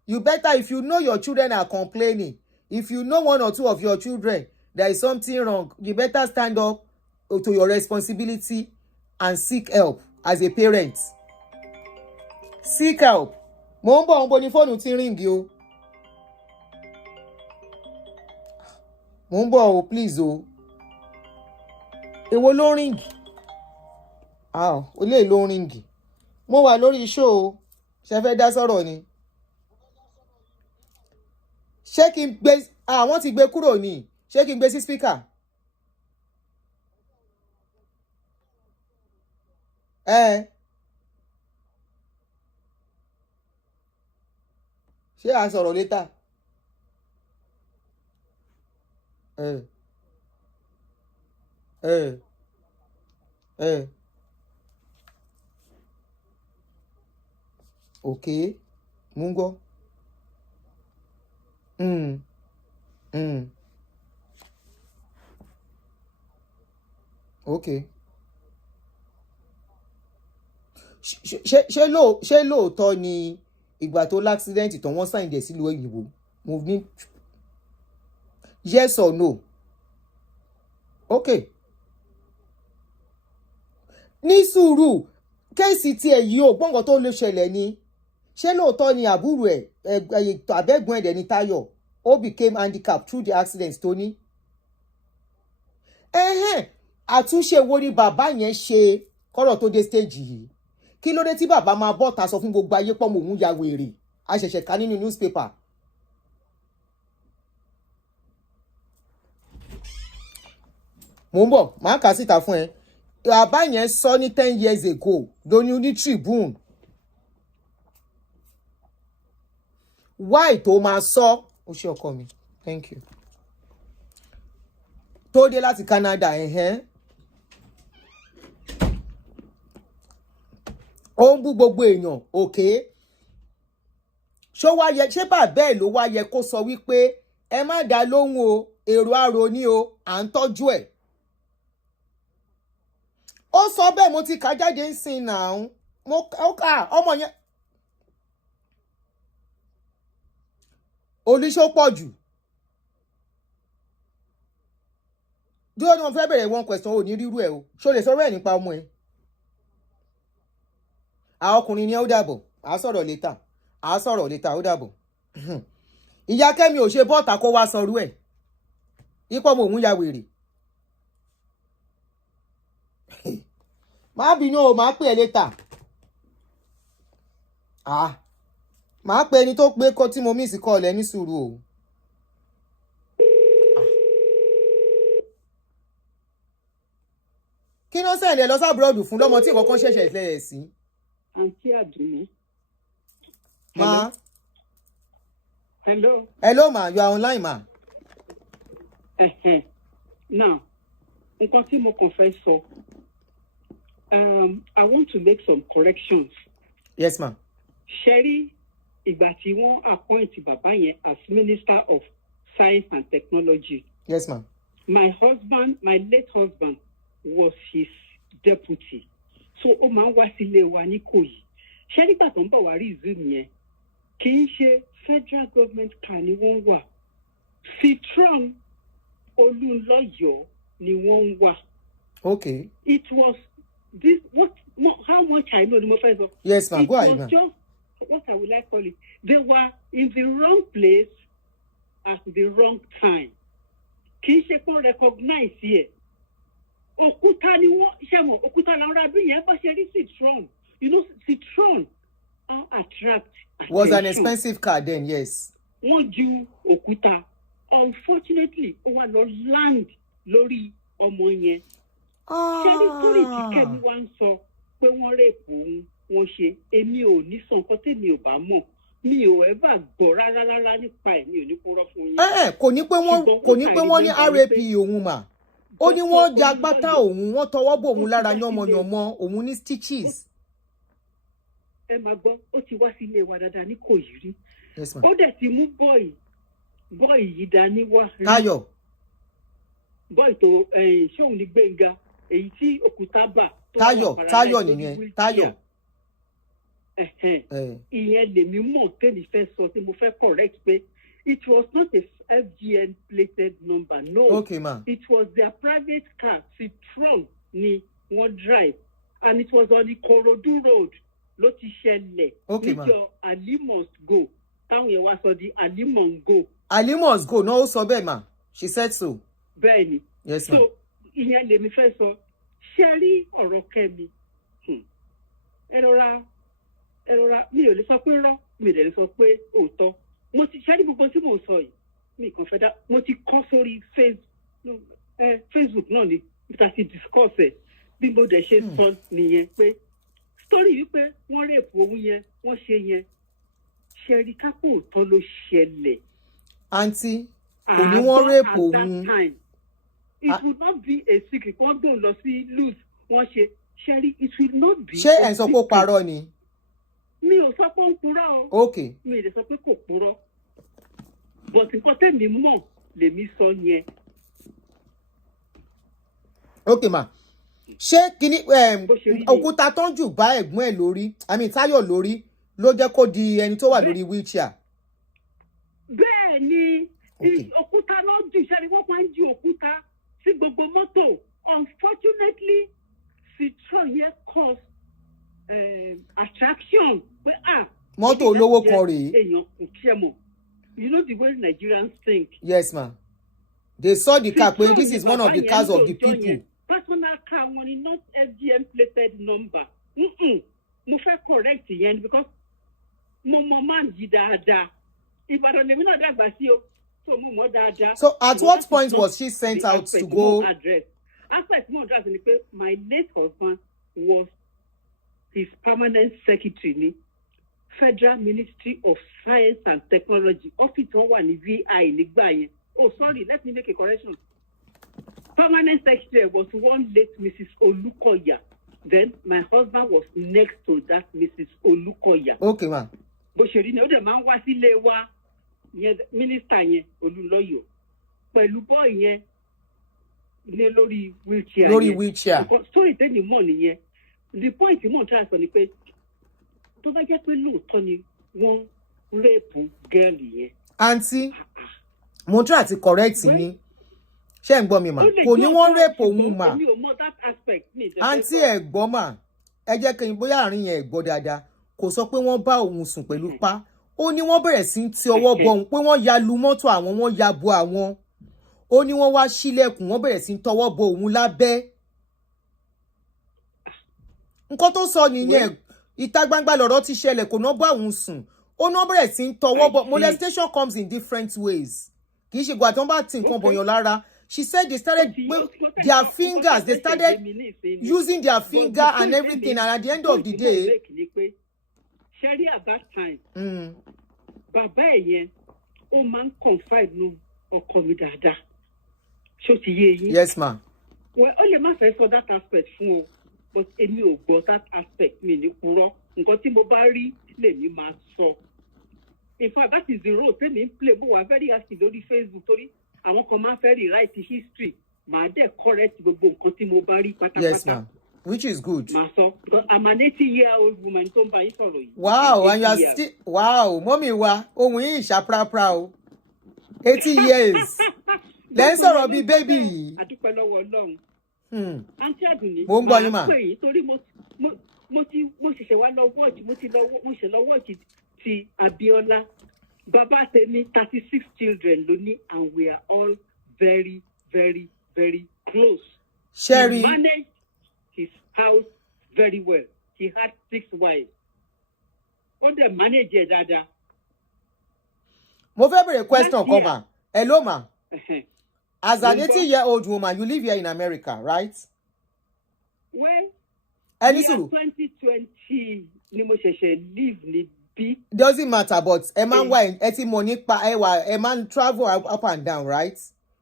You better, if you know your children are complaining, if you know one or two of your children, there is something wrong, you better stand up to your responsibility and seek help as a parent. Seek help. Mo ń bọ̀ ní fóònù tí ń ríngì o. Mo ń bọ̀ o, please o. Èwo ló ríngì? Olè ló ríngì. Mo wà lórí show o. Ṣé fẹ́ dá sọ̀rọ̀ ni? Ṣé kí n gbé wọ́n ti gbé kúrò ni? Ṣé kí n gbé sí speaker? Ṣé a sọ̀rọ̀ later? Okay, mo ń gbọ́. Okay. Ṣé lóòótọ́ ni ìgbà tó l'accident tán wọ́n sign dẹ̀ sílùú òyìnbó? Mo ní yes or no? Okay. Ní sùúrù, kéèsì tí ẹ yìí ò gbọ́ngàn tó lè ṣẹlẹ̀ ni. Ṣé lóòótọ́ ni àbúrò ẹ̀ àbẹ́gbọ́n ẹ̀dẹ̀ ní Táyọ̀ ó became handicapped through the accident tó ní? Àtúnṣe wo ni bàbá yẹn ṣe kọ́rọ̀ tó dé stage yìí? Kí ló dé tí bàbá máa bọ́ ta sọ fún gbogbo ayé pọ́ mọ́ òun ya wèrè? A ṣẹ̀ṣẹ̀ ká nínú newspaper. Mo ń bọ̀, màá kà síta fún ẹ. Bàbá yẹn sọ ní 10 years ago lóní ní Tribune. Why tó máa sọ? Ó ṣe ọkọ mi. Thank you. Tó dé láti Canada, ó ń bú gbogbo èèyàn, okay? Ṣé bàbá ẹ̀ ló wá yẹ kó sọ wípé ẹ má dá lóhùn o, èrò àrò ní o, à ń tọ́jú ẹ̀? Ó sọ bẹ́ẹ̀, mo ti kà jáde ń sin náà. Ó kà ọmọ yẹn. Olùṣọ́ pọ̀ jù. Dúró ni mo fẹ́ bẹ̀rẹ̀ one question, ò ní rírú ẹ̀ o. Ṣó lè sọ̀rọ̀ ẹ̀ nípa ọmọ ẹ̀? Àwọn ọkùnrin ni ó dàbọ̀. À sọ̀rọ̀ later. Ó dàbọ̀. Ìyá Kẹ́mi ò ṣe bọ́ọ̀tà kó wá sọrú ẹ̀. Ipò mo òun ya wèrè. Má bínú o, má pè ẹ́ later. Má pè ẹni tó pé kó tí mo miss call ẹ ní sùúrù o. Kí ló send ẹ lọ sí abroad fún lọ́mọ tí ìkọ̀kan ṣẹ̀ṣẹ̀ lẹ̀ sí? Aunty Aduni. Ma. Hello. Hello ma, you are online ma. Now, nǹkan tí mo kàn fẹ́ sọ. I want to make some corrections. Yes ma. Sherry, ìgbà tí wọ́n appoint bàbá yẹn as Minister of Science and Technology. Yes ma. My late husband was his deputy. So ó máa ń wá sílé wa ní Ìkòyí. Ṣé nígbà tó ń bọ̀ wá rí Zoom yẹn? Kì í ṣe federal government car ni wọ́n wà. Citron Olunloyo ni wọ́n wà. Okay. It was this how much I know the mo fẹ́ sọ. Yes ma, go ahead ma. It was just what I would like call it. They were in the wrong place at the wrong time. Kì í ṣe kó recognize yẹ. Òkúta ni wọ́n ṣe mọ̀, òkúta làwọn ará bí yẹn bá ṣe rí Citron. You know, Citron attract attention. Was an expensive car then, yes. Wọ́n ju òkúta. Unfortunately, ó wá lọ land lórí ọmọ yẹn. Ṣé nítorí tí Kemi wá ń sọ pé wọ́n rèpù wọn ṣe, èmi ò ní sọ nǹkan tèmi ò bá mọ̀. Mi ò ever gbọ́ rárá nípa ẹ̀, mi ò ní kó rọ́ fún yín. Kò ní pé wọ́n ní RAP òun mà. Ó ní wọ́n ja gbátá òun, wọ́n tọwọ́ bò òun lára yánmọyànmọ, òun ní stitches. Ẹ máa gbọ́, ó ti wá sílé wa dáadáa ní Ìkòyí rí. Yes ma. Ó dẹ̀ ti mú bọ́ì yìí dání wá. Táyọ̀. Bọ́ì tó ṣóun ní Gbénga èyí tí òkúta bà. Táyọ̀ nìyẹn, Táyọ̀. Ìyẹn lèmi mọ̀ tẹ́lẹ̀ fẹ́ sọ tí mo fẹ́ correct pé it was not a FGN plated number, no. Okay, ma. It was their private car, Citroen ni wọ́n drive, and it was on the Ikorodu road ló ti ṣẹlẹ̀. Okay, ma. Níjọ́ Ali must go. Táwọn yẹn wá sọ di Ali must go. Ali must go, no, ó sọ bẹ́ẹ̀ ma. She said so. Bẹ́ẹ̀ni. Yes, ma. So ìyẹn lèmi fẹ́ sọ. Ṣé rí ọ̀rọ̀ Kẹ́mi? Ẹ rọra mi ò lè sọ pé rọ́, mi ò lè sọ pé òótọ́. Mo ti ṣe ní gbogbo tí mo sọ yìí, mi kàn fẹ́ dá, mo ti kọ́ sórí Facebook náà ni, níta ti discuss ẹ̀, bí mo dẹ̀ ṣe sọ nìyẹn pé story wípé wọ́n rèpù òun yẹn, wọ́n ṣe yẹn, ṣe rí kápò òótọ́ ló ṣẹlẹ̀. Àǹtí, kò ní wọ́n rèpù òun. It would not be a secret. Wọ́n gbọ́n lọ sí loose, wọ́n ṣe, ṣe rí, it will not be. Ṣé ẹ̀ ń sọ pé ó parọ́ ni? Mi ò sọ pé ó ń purọ́ o. Okay. Mi ò lè sọ pé kò purọ́. But nǹkan tẹ́mi mọ̀ lèmi sọ yẹn. Okay, ma. Ṣé kíní òkúta tó ń jù bá ẹ̀gbọ́n ẹ̀ lórí, Táyọ̀ lórí, ló jẹ́ kó di ẹni tó wà lórí wheelchair? Bẹ́ẹ̀ ni, òkúta náà jù, ṣẹ́ni wọ́n máa ń ju òkúta sí gbogbo mọ́tò. Unfortunately, Citroen yẹn cause attraction pé mọ́tò olówó kan rèé. Èèyàn kò kí ẹ mọ̀. You know the way Nigerians think. Yes, ma. They saw the car pé this is one of the cars of the people. Personal car wọn ni not FGM plated number. Mo fẹ́ correct yẹn because mo mọ man yìí dáadáa. Ìbàdàn lèmi náà dàgbà sí o. So mo mọ dáadáa. So at what point was she sent out to go? Aspect mo address ni pé my late husband was his permanent secretary ni Federal Ministry of Science and Technology. Office wọn wà ní VI nígbà yẹn. Oh, sorry, let me make a correction. Permanent secretary was one late Mrs. Olukoya. Then my husband was next to that Mrs. Olukoya. Okay, ma. Bó ṣe rí ni ó dẹ̀ máa ń wá sílé wa yẹn mínísítà yẹn Olunloyo. Pẹ̀lú bọ́ọ̀ yẹn ní lórí wheelchair. Lórí wheelchair. Story tẹ́ni mọ̀ nìyẹn. The point mọ̀ tí a sọ ni pé tó bá jẹ́ pé lóòótọ́ ni wọ́n rẹ́ẹ̀pù gẹ́ẹ̀lì yẹn. Àǹtí, mo try àti correct ni. Ṣé ń gbọ́ mi mà? Kò ní wọ́n rẹ́ẹ̀pù òun mà. Àǹtí ẹ̀ gbọ́ mà. Ẹ jẹ́ kí n bóyá àárín yẹn ẹ̀ gbọ́ dáadáa. Kò sọ pé wọ́n bá òun sùn pẹ̀lú pa. Ó ní wọ́n bẹ̀rẹ̀ sí ti ọwọ́ bọ òun pé wọ́n ya lu mọ́tò àwọn, wọ́n ya bo àwọn. Ó ní wọ́n wá ṣílẹ̀kùn, wọ́n bẹ̀rẹ̀ sí tọwọ́ bọ òun lábẹ́. Nǹkan tó sọ nìyẹn, ìta gbangba lọ̀rọ̀ ti ṣẹlẹ̀, kò ná bá òun sùn. Ó ná bẹ̀rẹ̀ sí tọwọ́ bọ. Molestation comes in different ways. Kì í ṣe gbà tí wọ́n bá ti nǹkan bọ̀yàn lára. She said they started their fingers, they started using their finger and everything, and at the end of the day. Sherry at that time, bàbá ẹ̀ yẹn, ó máa ń confide nù ọkọ mi dáadáa. Ṣó ti yé yín? Yes, ma. Well, ó lè má fẹ́ sọ that aspect fún o, but èmi ò gbọ́ that aspect mi ní purọ́. Nǹkan tí mo bá rí lèmi máa sọ. In fact, that is the role tèmi ń play. Mo wà very active lórí Facebook torí àwọn kan máa ń fẹ́ rewrite history. Màá dẹ̀ correct gbogbo nǹkan tí mo bá rí pátápátá. Yes, ma. Which is good. Màá sọ because I'm an 80-year-old woman tó ń bá yín sọ̀rọ̀ yìí. Wow, and you are still wow, mommy wa, ohun yín ìṣàprapra o. 80 years. Lẹ́yìn sọ̀rọ̀ bíi baby yìí. Àdúpẹ́ lọ́wọ́ Ọlọ́run. Àǹtí Àdùnní. Mo ń gbọ́ yín mà. Màá pè yín torí mo ṣẹ̀ṣẹ̀ wá lọ watch, mo ṣe lọ watch ti Abíọ́lá. Bàbá tèmi 36 children ló ní, and we are all very, very, very close. Sherry. He managed his house very well. He had 6 wives. Ó dẹ̀ manage ẹ̀ dáadáa. Mo fẹ́ bèrè question kan mà. Hello ma. As an 80-year-old woman, you live here in America, right? Well, Any sùúrù. 2020 ni mo ṣẹ̀ṣẹ̀ live ní bí. Doesn't matter, but ẹ máa ń wá ẹ ti mọ̀ nípa ẹ máa ń travel up and down, right?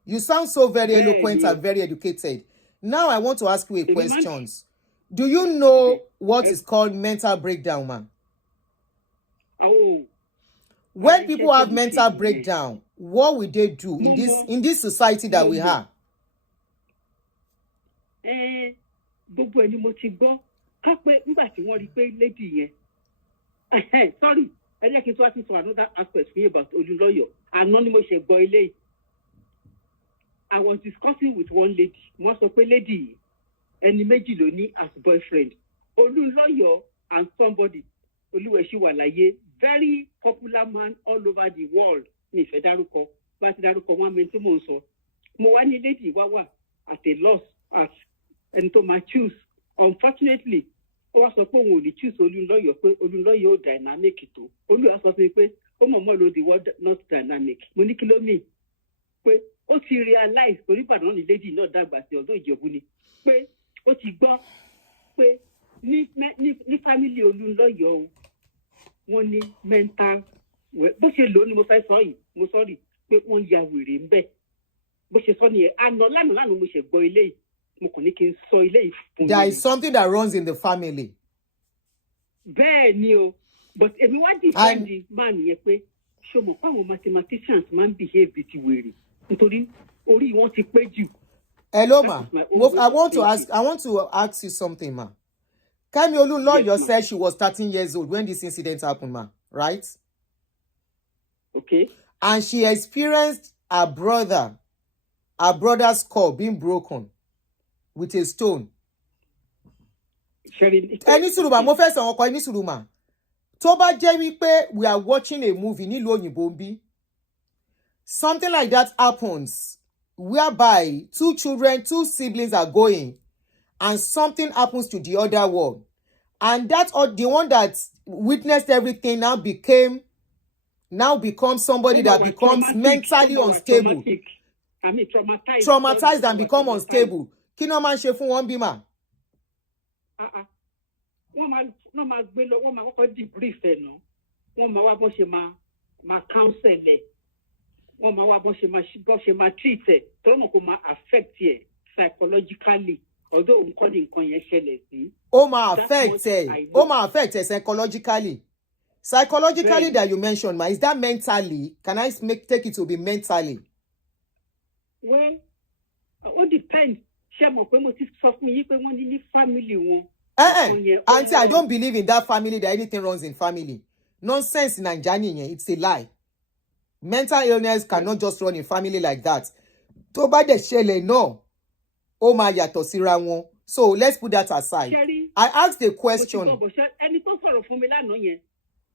You sound so very eloquent and very educated. Now I want to ask you a question. Do you know what is called mental breakdown, man? Oh. When people have mental breakdown, what will they do in this society that we have? gbogbo ẹni mo ti gbọ́ ká pé nígbà tí wọ́n rí pé lady yẹn sorry ẹ jẹ́ kí n tó wá ti sọ another aspect fún yín about Olunloyo àná ni mo ṣe gbọ́ ilé. I was discussing with one lady wọ́n sọ pé lady yìí ẹni méjì ló ní as boyfriend Olunloyo and somebody Olúwẹ̀ṣíwàláyé very popular man all over the world ní ìfẹ́ dárúkọ bá ti dárúkọ wọn mi tí mò ń sọ mo wá ní lady wá wà at a loss at ẹni tó máa choose unfortunately ó wá sọ pé òun ò ní choose Olunloyo pé Olunloyo ò dynamic tó Olúwa sọ fún mi pé ó mọ̀ mọ́ lo the word not dynamic mo ní kí ló mean pé ó ti realize torí Ìbàdàn ní lady náà dàgbà sí ọ̀dọ̀ Ìjẹ̀bú ni pé ó ti gbọ́ pé ní family Olunloyo wọ́n ní mental bó ṣe lò ó ni mo fẹ́ sọ yìí mo sọ́ọ̀rì pé wọ́n ya wèrè ń bẹ̀ bó ṣe sọ nìyẹn àná lánàá mo ṣe gbọ́ ilé yìí mo kàn ní kí n sọ ilé yìí fún mi. There is something that runs in the family. bẹ́ẹ̀ ni o but èmi wá defend man yẹn pé ṣé o mọ̀ pé àwọn mathematicians máa ń behave bíi ti wèrè nítorí orí wọn ti pé jù. Hello ma, I want to ask you something ma. Kemi Olunloyo said she was 13 years old when this incident happened ma, right? Okay. And she experienced her brother's skull being broken with a stone. Ẹni sùúrù mà, mo fẹ́ sọ ọkọ ẹni sùúrù mà. Tó bá jẹ́ wípé we are watching a movie nílùú òyìnbó ń bí. Something like that happens whereby two siblings are going and something happens to the other one. And that the one that witnessed everything now becomes somebody that becomes mentally unstable. I mean, traumatized and become unstable. Kí ló máa ń ṣe fún wọn bí mà? Wọ́n máa gbé lọ, wọ́n máa kọ́kọ́ debrief ẹ̀ nà. Wọ́n máa wá bó ṣe máa counsel ẹ̀. Wọ́n máa wá bó ṣe máa treat ẹ̀. Tọ́nà kò máa affect ẹ̀ psychologically. Although nǹkan ní nǹkan yẹn ṣẹlẹ̀ sí. Ó máa affect ẹ̀ psychologically. Psychologically that you mentioned, ma, is that mentally? Can I take it to be mentally? Well, it depends. Ṣé mo pé mo ti sọ fún yín pé wọ́n ní family wọn. Auntie, I don't believe in that family that anything runs in family. Nonsense in Nigeria, it's a lie. Mental illness cannot just run in family like that. Tó bá dẹ̀ ṣẹlẹ̀ náà, ó máa yàtọ̀ síra wọn. So let's put that aside. Sherry, I asked the question. Ẹni tó sọ̀rọ̀ fún mi lánàá yẹn,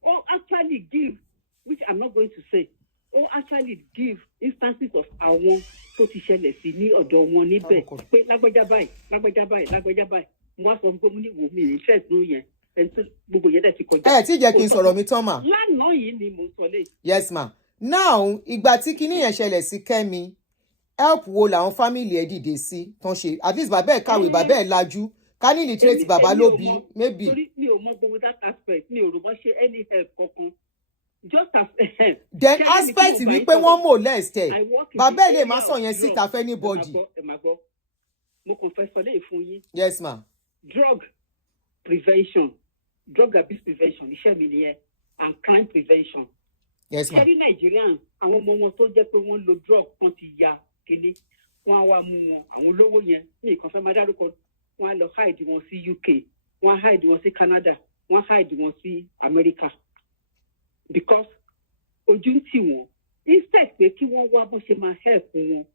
ó actually give, which I'm not going to say, ó actually give instances of àwọn tó ti ṣẹlẹ̀ sí ní ọ̀dọ̀ wọn níbẹ̀ pé lágbájá báyìí. Mo wá sọ pé mo ní wò mí interest ló yẹn ẹni tó gbogbo yẹn dẹ̀ ti kọjá. Tí jẹ́ kí n sọ̀rọ̀ mi tán mà. Lánàá yìí ni mo sọ lé. Yes ma. Now ìgbà tí kinní yẹn ṣẹlẹ̀ sí Kẹ́mi, help wo làwọn family ẹ̀ dìde sí tán ṣe? At least bàbá ẹ̀ kàwé, bàbá ẹ̀ lajú. Ká ní literate bàbá ló bí maybe. Torí mi ò mọ gbogbo that aspect, mi ò rò bọ́ ṣe any help kankan. Just as then aspect wípé wọ́n molest ẹ̀. Bàbá ẹ̀ lè má sọ yẹn síta fẹ́ anybody. Mo kàn fẹ́ sọ léyìí fún yín. Yes ma. Drug prevention, drug abuse prevention, iṣẹ́ mi nìyẹn, and crime prevention. Yes ma. Ṣé ní Nigerians, àwọn ọmọ wọn tó jẹ́ pé wọ́n lo drug kan ti ya kíní, wọ́n á wá mú wọn, àwọn olówó yẹn, ní ìkan fẹ́ máa dárúkọ, wọ́n á lọ hide wọn sí UK, wọ́n á hide wọn sí Canada, wọ́n á hide wọn sí America. Because ojú ń tì wọ́n, instead pé kí wọ́n wá bó ṣe máa help wọn,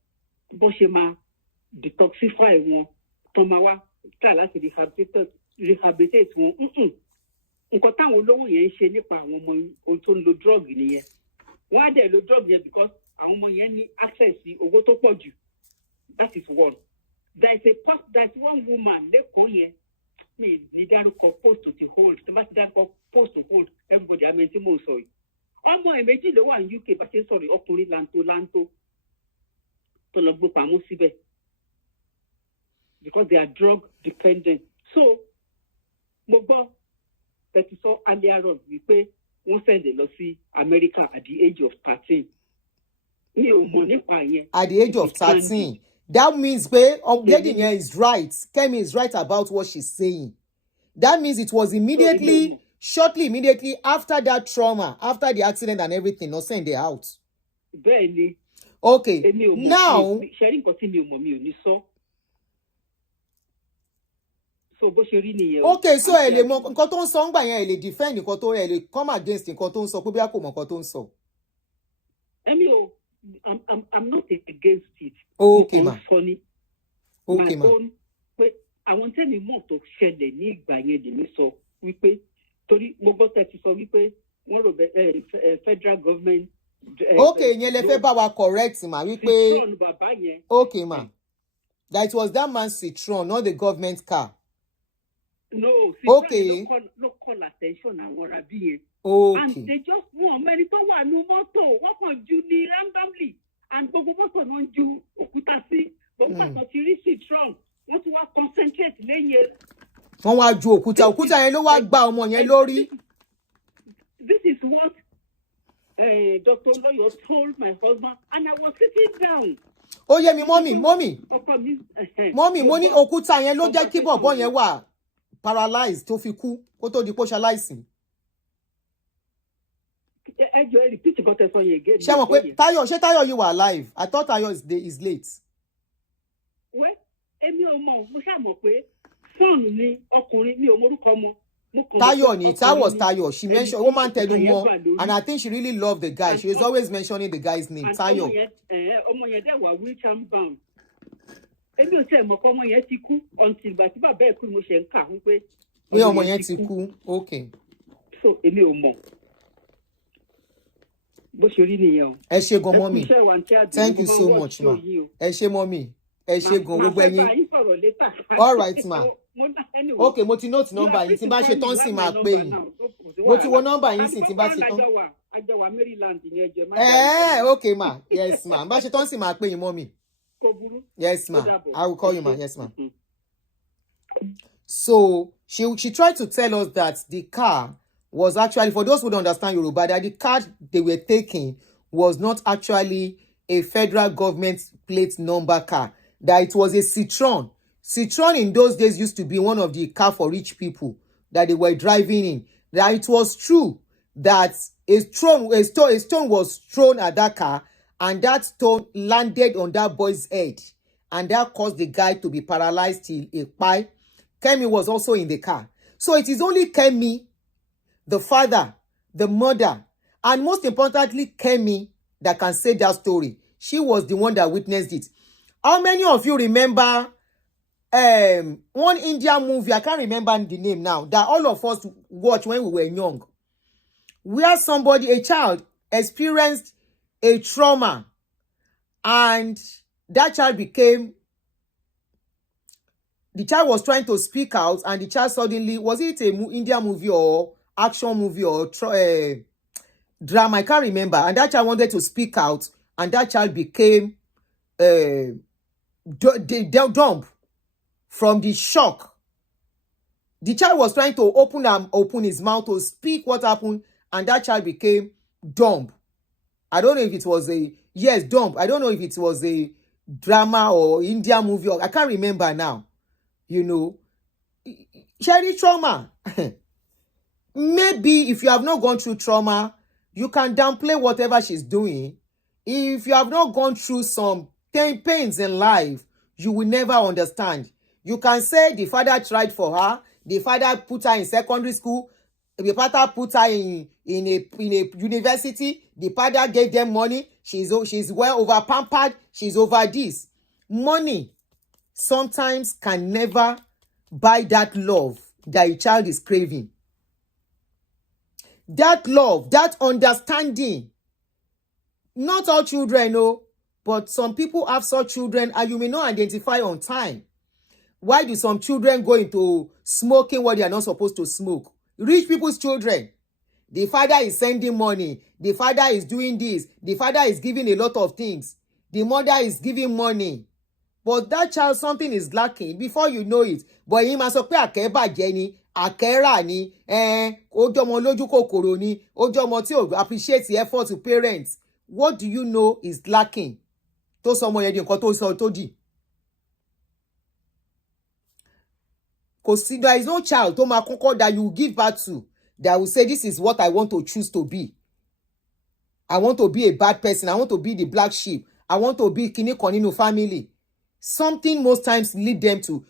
bó ṣe máa detoxify wọn, tó máa wá try láti rehabilitate wọn. Nǹkan táwọn olówó yẹn ń ṣe nípa àwọn ọmọ ohun tó ń lo drug nìyẹn. Wọ́n á dẹ̀ lo drug yẹn because àwọn ọmọ yẹn ní access sí owó tó pọ̀ jù. That is one. There is one woman lẹ́kọ̀ọ́ yẹn mi ní dárúkọ post to hold. Tó bá ti dárúkọ post to hold everybody àmì tí mò ń sọ yìí. Ọmọ ẹ̀ méjì ló wà ní UK bá ṣe ń sọ̀rọ̀ ọkùnrin láńtó tó lọ gbé pamọ́ síbẹ̀. Because they are drug dependent. So, mo gbọ́ bẹ́ẹ̀ sọ earlier on wípé wọ́n sẹ̀ǹdẹ̀ lọ sí America at the age of 13. Mi ò mọ̀ nípa yẹn. At the age of 13. That means pé lady yẹn is right. Kemi is right about what she's saying. That means it was shortly after that trauma, after the accident and everything, not send her out. Bẹ́ẹ̀ni. Okay. Now. Ṣẹ́rí nǹkan tí mi ò mọ̀ mi ò ní sọ. So bó ṣe rí nìyẹn. Okay, so ẹ lè mọ nǹkan tó ń sọ ńgbà yẹn, ẹ lè defend nǹkan tó ẹ lè come against nǹkan tó ń sọ pé bí a kò mọ nǹkan tó ń sọ. Èmi ò I'm not against it. Okay ma. Funny. Okay ma. Pé àwọn tẹ́mi mọ̀ tó ṣẹlẹ̀ ní ìgbà yẹn lèmi sọ wípé torí mo gbọ́ tẹ́ ti sọ wípé wọ́n rò bẹ́ẹ̀ federal government. Okay, yẹn lè fẹ́ bá wa correct ma wípé. Citron bàbá yẹn. Okay ma. That it was that man's Citron, not the government car. No, okay. No call attention àwọn rabi yẹn. Okay. And they just want many tó wà ní mọ́tò wọ́n kàn ju ní randomly and gbogbo mọ́tò ló ń ju òkúta sí gbogbo àtọ̀ ti rí Citron wọ́n ti wá concentrate lẹ́yìn. Wọ́n wá ju òkúta yẹn ló wá gba ọmọ yẹn lórí. This is what Dr. Olunloyo told my husband and I was sitting down. Ó yé mi mọ́mì mo ní òkúta yẹn ló jẹ́ kí bọ̀bọ́ yẹn wà paralyzed tó fi kú kó tó di pó ṣaláìsí. Ṣé mọ̀ pé Táyọ̀ you were alive? I thought Táyọ̀ is late. Well, èmi ò mọ̀ mo ṣá mọ̀ pé son ni ọkùnrin mi ò mórúkọ ọmọ. Táyọ̀ ni, that was Táyọ̀. She mentioned woman tell more, and I think she really loved the guy. She was always mentioning the guy's name, Táyọ̀. Ọmọ yẹn dẹ̀ wà wheelchair bound. Èmi ò tiẹ̀ mọ̀ pé ọmọ yẹn ti kú until ìgbà tí bàbá ẹ̀ kú mo ṣe ń kà fún pé. Pé ọmọ yẹn ti kú. Okay. So èmi ò mọ̀. Bó ṣe rí nìyẹn o. Ẹ ṣé gan mọ́mì. Thank you so much ma. Ẹ ṣé mọ́mì. Ẹ ṣé gan gbogbo ẹ̀yin. All right ma. Okay, mo ti note number yín tí n bá ṣe tán sí máa pè yín. Mo ti wo number yín sí tí n bá ṣe tán. Okay ma. Yes ma. N bá ṣe tán sí máa pè yín mọ́mì. Yes ma. I will call you ma. Yes ma. So she tried to tell us that the car was actually, for those who don't understand Yoruba, that the car they were taking was not actually a federal government plate number car, that it was a Citron. Citron in those days used to be one of the car for rich people that they were driving in. That it was true that a stone was thrown at that car and that stone landed on that boy's head and that caused the guy to be paralyzed till a pie. Kemi was also in the car. So it is only Kemi, the father, the mother, and most importantly, Kemi, that can say that story. She was the one that witnessed it. How many of you remember one Indian movie, I can't remember the name now, that all of us watched when we were young, where a child experienced a trauma and that child the child was trying to speak out and the child suddenly, was it a Indian movie or action movie or drama? I can't remember. And that child wanted to speak out and that child became dumb from the shock. The child was trying to open his mouth to speak what happened and that child became dumb. I don't know if it was dumb. I don't know if it was a drama or Indian movie or I can't remember now. You know, Cherry trauma. Maybe if you have not gone through trauma, you can downplay whatever she's doing. If you have not gone through some pains in life, you will never understand. You can say the father tried for her, the father put her in secondary school, the father put her in a university, the father gave them money, she's well over pampered, she's over this. Money sometimes can never buy that love that a child is craving. That love, that understanding. Not all children know, but some people have such children and you may not identify on time. Why do some children go into smoking what they are not supposed to smoke? Rich people's children. The father is sending money. The father is doing this. The father is giving a lot of things. The mother is giving money. But that child, something is lacking. Before you know it, but he must pay àkẹ́bàjẹ́ ni, àkẹ́rà ni, ojomo lójú kòkòrò ni, ojomo tí ò appreciate the effort to parents. What do you know is lacking? To someone yẹn di nǹkan tó sọ tó dì. Because there is no child tó máa kọ́kọ́ that you give birth to that will say this is what I want to choose to be. I want to be a bad person. I want to be the black sheep. I want to be kini kan nínú family. Something most times lead them to.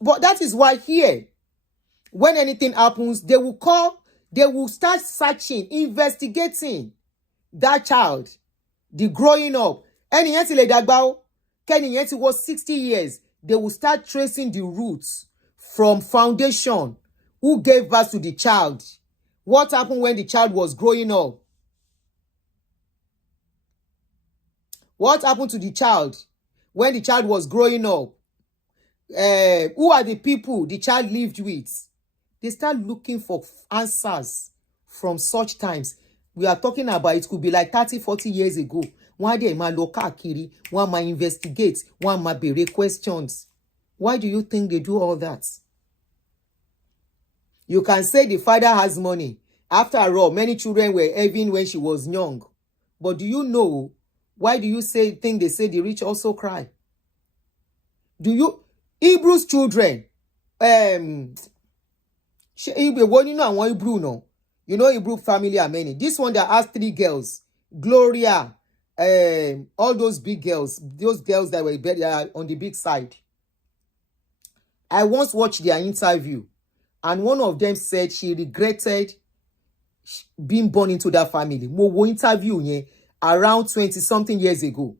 But that is why here, when anything happens, they will start searching, investigating that child, the growing up. Ẹni yẹn ti lè dàgbà o, kẹ́ni yẹn ti wọ 60 years, they will start tracing the roots from foundation. Who gave birth to the child? What happened when the child was growing up? What happened to the child when the child was growing up? Who are the people the child lived with? They start looking for answers from such times. We are talking about, it could be like 30, 40 years ago. Why they ma lọ káàkiri, wọ́n ma investigate, wọ́n ma béèrè questions. Why do you think they do all that? You can say the father has money. After all, many children were having when she was young. But do you know, why do you think they say the rich also cry? Do you, Hebrews children, Hebrew, no? You know Hebrew family are many. This one that has 3 girls, Gloria, all those big girls, those girls that were on the big side. I once watched their interview, and one of them said she regretted being born into that family. Mo wo interview yẹn around 20-something years ago.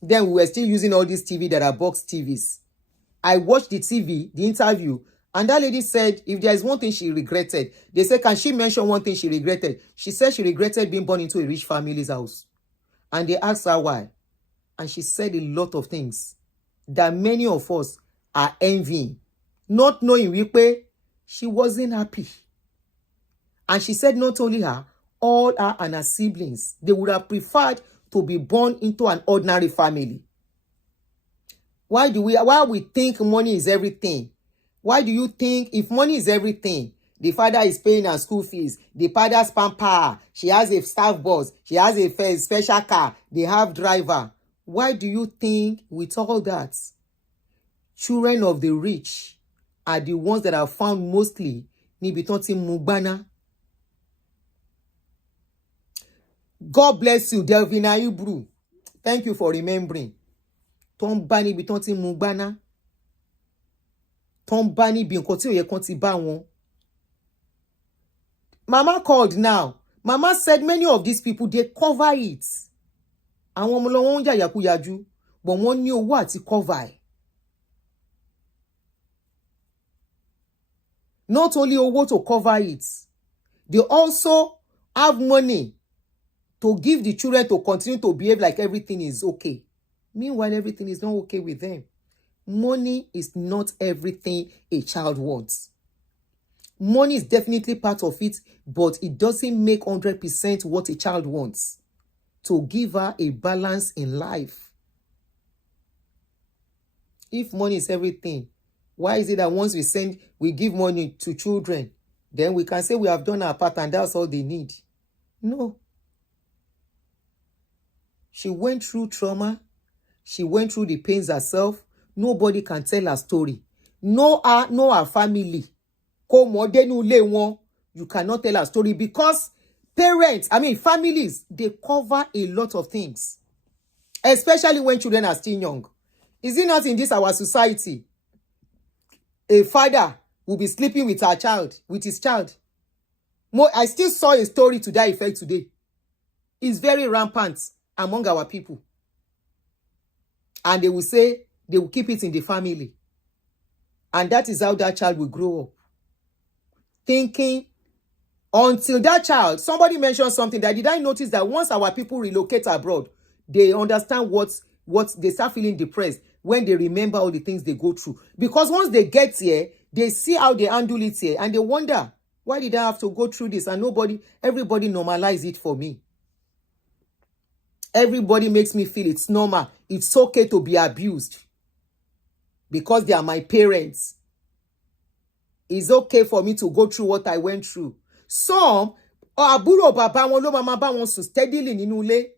Then we were still using all these TV that are box TVs. I watched the interview, and that lady said if there is one thing she regretted, they said, can she mention one thing she regretted? She said she regretted being born into a rich family's house. And they asked her why. And she said a lot of things that many of us are envying, not knowing wípé she wasn't happy. And she said not only her, all her and her siblings, they would have preferred to be born into an ordinary family. Why we think money is everything? Why do you think if money is everything, the father is paying her school fees, the father's pamper, she has a staff boss, she has a special car, they have driver. Why do you think with all that, children of the rich are the ones that are found mostly níbi tán ti mu gbáná? God bless you, Delvina Hebrew. Thank you for remembering. Tán bá níbi tán ti mu gbáná. Tán bá níbi nǹkan tí ó yẹ kán ti bá wọn. Mama called now. Mama said many of these people, they cover it. Àwọn ọmọ wọn ń yàyàkuyàjú, but wọ́n ní owó àti cover ẹ̀. Not only owó to cover it, they also have money to give the children to continue to behave like everything is okay. Meanwhile, everything is not okay with them. Money is not everything a child wants. Money is definitely part of it, but it doesn't make 100% what a child wants. To give her a balance in life. If money is everything, why is it that once we give money to children, then we can say we have done our part and that's all they need? No. She went through trauma. She went through the pains herself. Nobody can tell her story. No her family. You cannot tell her story because families, they cover a lot of things. Especially when children are still young. Is it not in this our society? A father will be sleeping with his child. I still saw a story to that effect today. It's very rampant among our people. And they will say they will keep it in the family. And that is how that child will grow up. Thinking until that child, somebody mentioned something that did I notice that once our people relocate abroad, they understand what they start feeling depressed when they remember all the things they go through. Because once they get here, they see how they handle it here and they wonder, why did I have to go through this? And everybody normalize it for me. Everybody makes me feel it's normal. It's okay to be abused because they are my parents. It's okay for me to go through what I went through. Some, àbúrò bàbá wọn ló máa bá wọn sùn steadily nínú ilé.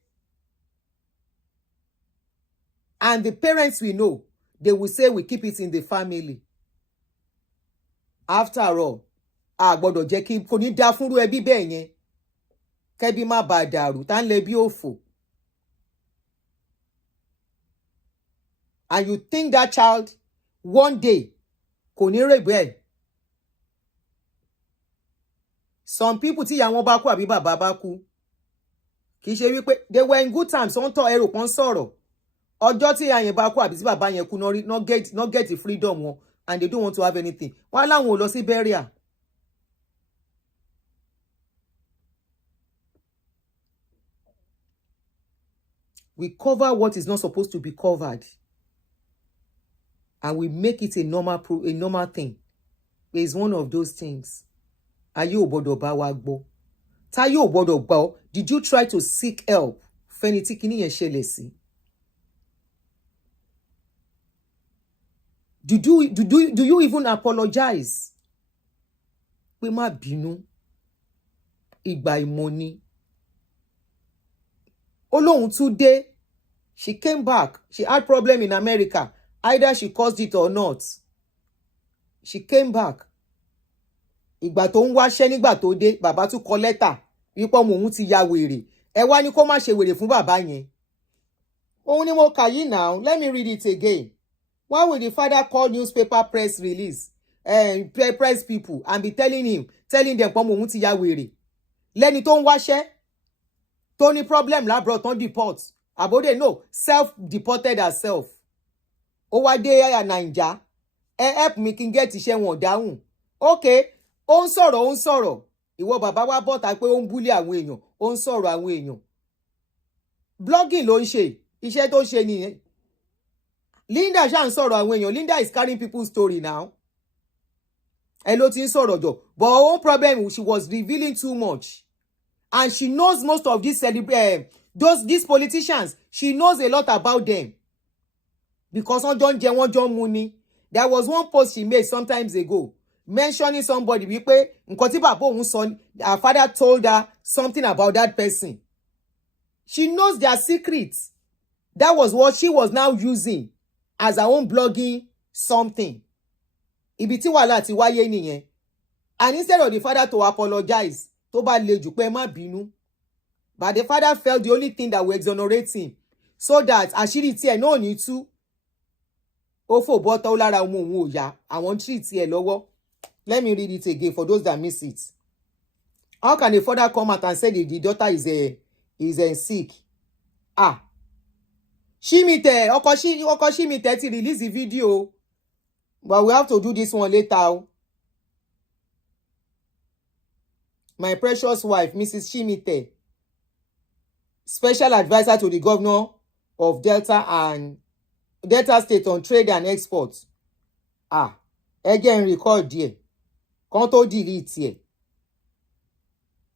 And the parents we know, they will say we keep it in the family. After all, a gbọ́dọ̀ jẹ́ kí kò ní dá fúnrú ẹbí bẹ́ẹ̀ yẹn. Kẹ́bí má bàa dàrú, tá ń lẹ bí òfò. And you think that child one day kò ní rebel, some people tí ìyá wọn bá kú àbí bàbá bá kú kì í ṣe wípé they were in good times wọ́n tọ́ ẹrù kan sọ̀rọ̀ ọjọ́ tí ìyá yẹn bá kú àbí tí bàbá yẹn kú no get freedom wọn and they don't want to have anything wọ́n láwọn ò lọ sí burial. We cover what is not supposed to be covered. And we make it a normal thing. It's one of those things. Ayé ò gbọdọ̀ bá wa gbọ́. Táyé ò gbọdọ̀ gbọ́. Did you try to seek help? Fẹ́ni tí kíní yẹn ṣẹlẹ̀ sí. Do you even apologize? Pé má bínú. Ìgbà ìmọ̀ ni. Olóhun tún dé. She came back. She had problem in America. Either she caused it or not. She came back. Ìgbà tó ń wáṣẹ́ nígbà tó dé, bàbá tún kọ lẹ́tà wípé ọmọ òun ti ya wèrè. Ẹ wá ní kó má ṣe wèrè fún bàbá yẹn. Òun ni mo kà yìí now. Let me read it again. Why would the father call newspaper press release press people and be telling them pé ọmọ òun ti ya wèrè? Lẹ́ni tó ń wáṣẹ́ tó ní problem labroad tó ń deport. Abode no, self-deported herself. Ó wá dé Naija. Help me kí n get iṣẹ́ wọn dáhùn. Okay, ó ń sọ̀rọ̀. Ìwọ bàbá wa bọ́ta pé ó ń bully àwọn èèyàn, ó ń sọ̀rọ̀ àwọn èèyàn. Blogging ló ń ṣe, iṣẹ́ tó ṣe nìyẹn. Linda ṣá ń sọ̀rọ̀ àwọn èèyàn. Linda is carrying people's story now. Ẹ ló ti ń sọ̀rọ̀ jọ. But her own problem, she was revealing too much. And she knows most of these these politicians. She knows a lot about them. Because wọ́n jọ ń jẹ, wọ́n jọ ń mu ni. There was one post she made sometimes ago mentioning somebody wípé nǹkan tí bàbá òun sọ, her father told her something about that person. She knows their secrets. That was what she was now using as her own blogging something. Ibi tí wàhálà ti wáyé nìyẹn. And instead of the father to apologize, tó bá le jù pé má bínú. But the father felt the only thing that will exonerate him so that àṣírí tí ẹ̀ náà ní tú. Ó fò bọ́tọ̀ ó lára ọmọ òun ò yá. Àwọn treat ẹ̀ lọ́wọ́. Let me read it again for those that miss it. How can a father come out and say the daughter is sick? Shimite, Oko Shimite ti release the video. But we have to do this one later. My precious wife, Mrs. Shimite, special advisor to the governor of Delta State on trade and exports. Again, record there. Kan tó delete here.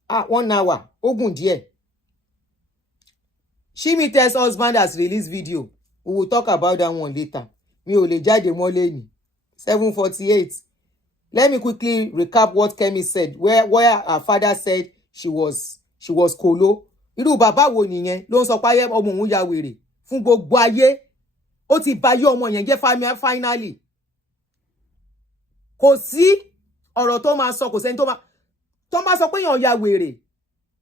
1 hour. Ogun there. Shimite's husband has released video. We will talk about that one later. Mi ò lè jáde mọ́ lẹ́ni. 7:48. Let me quickly recap what Kemi said. Where her father said she was kolo. Irú bàbá wo nìyẹn ló ń sọ pé ọmọ òun ya wèrè fún gbogbo ayé. Ó ti bà yé ọmọ yẹn jẹ́ finally. Kò sí ọ̀rọ̀ tó máa sọ, kò sẹ́ni tó máa sọ pé èèyàn ya wèrè.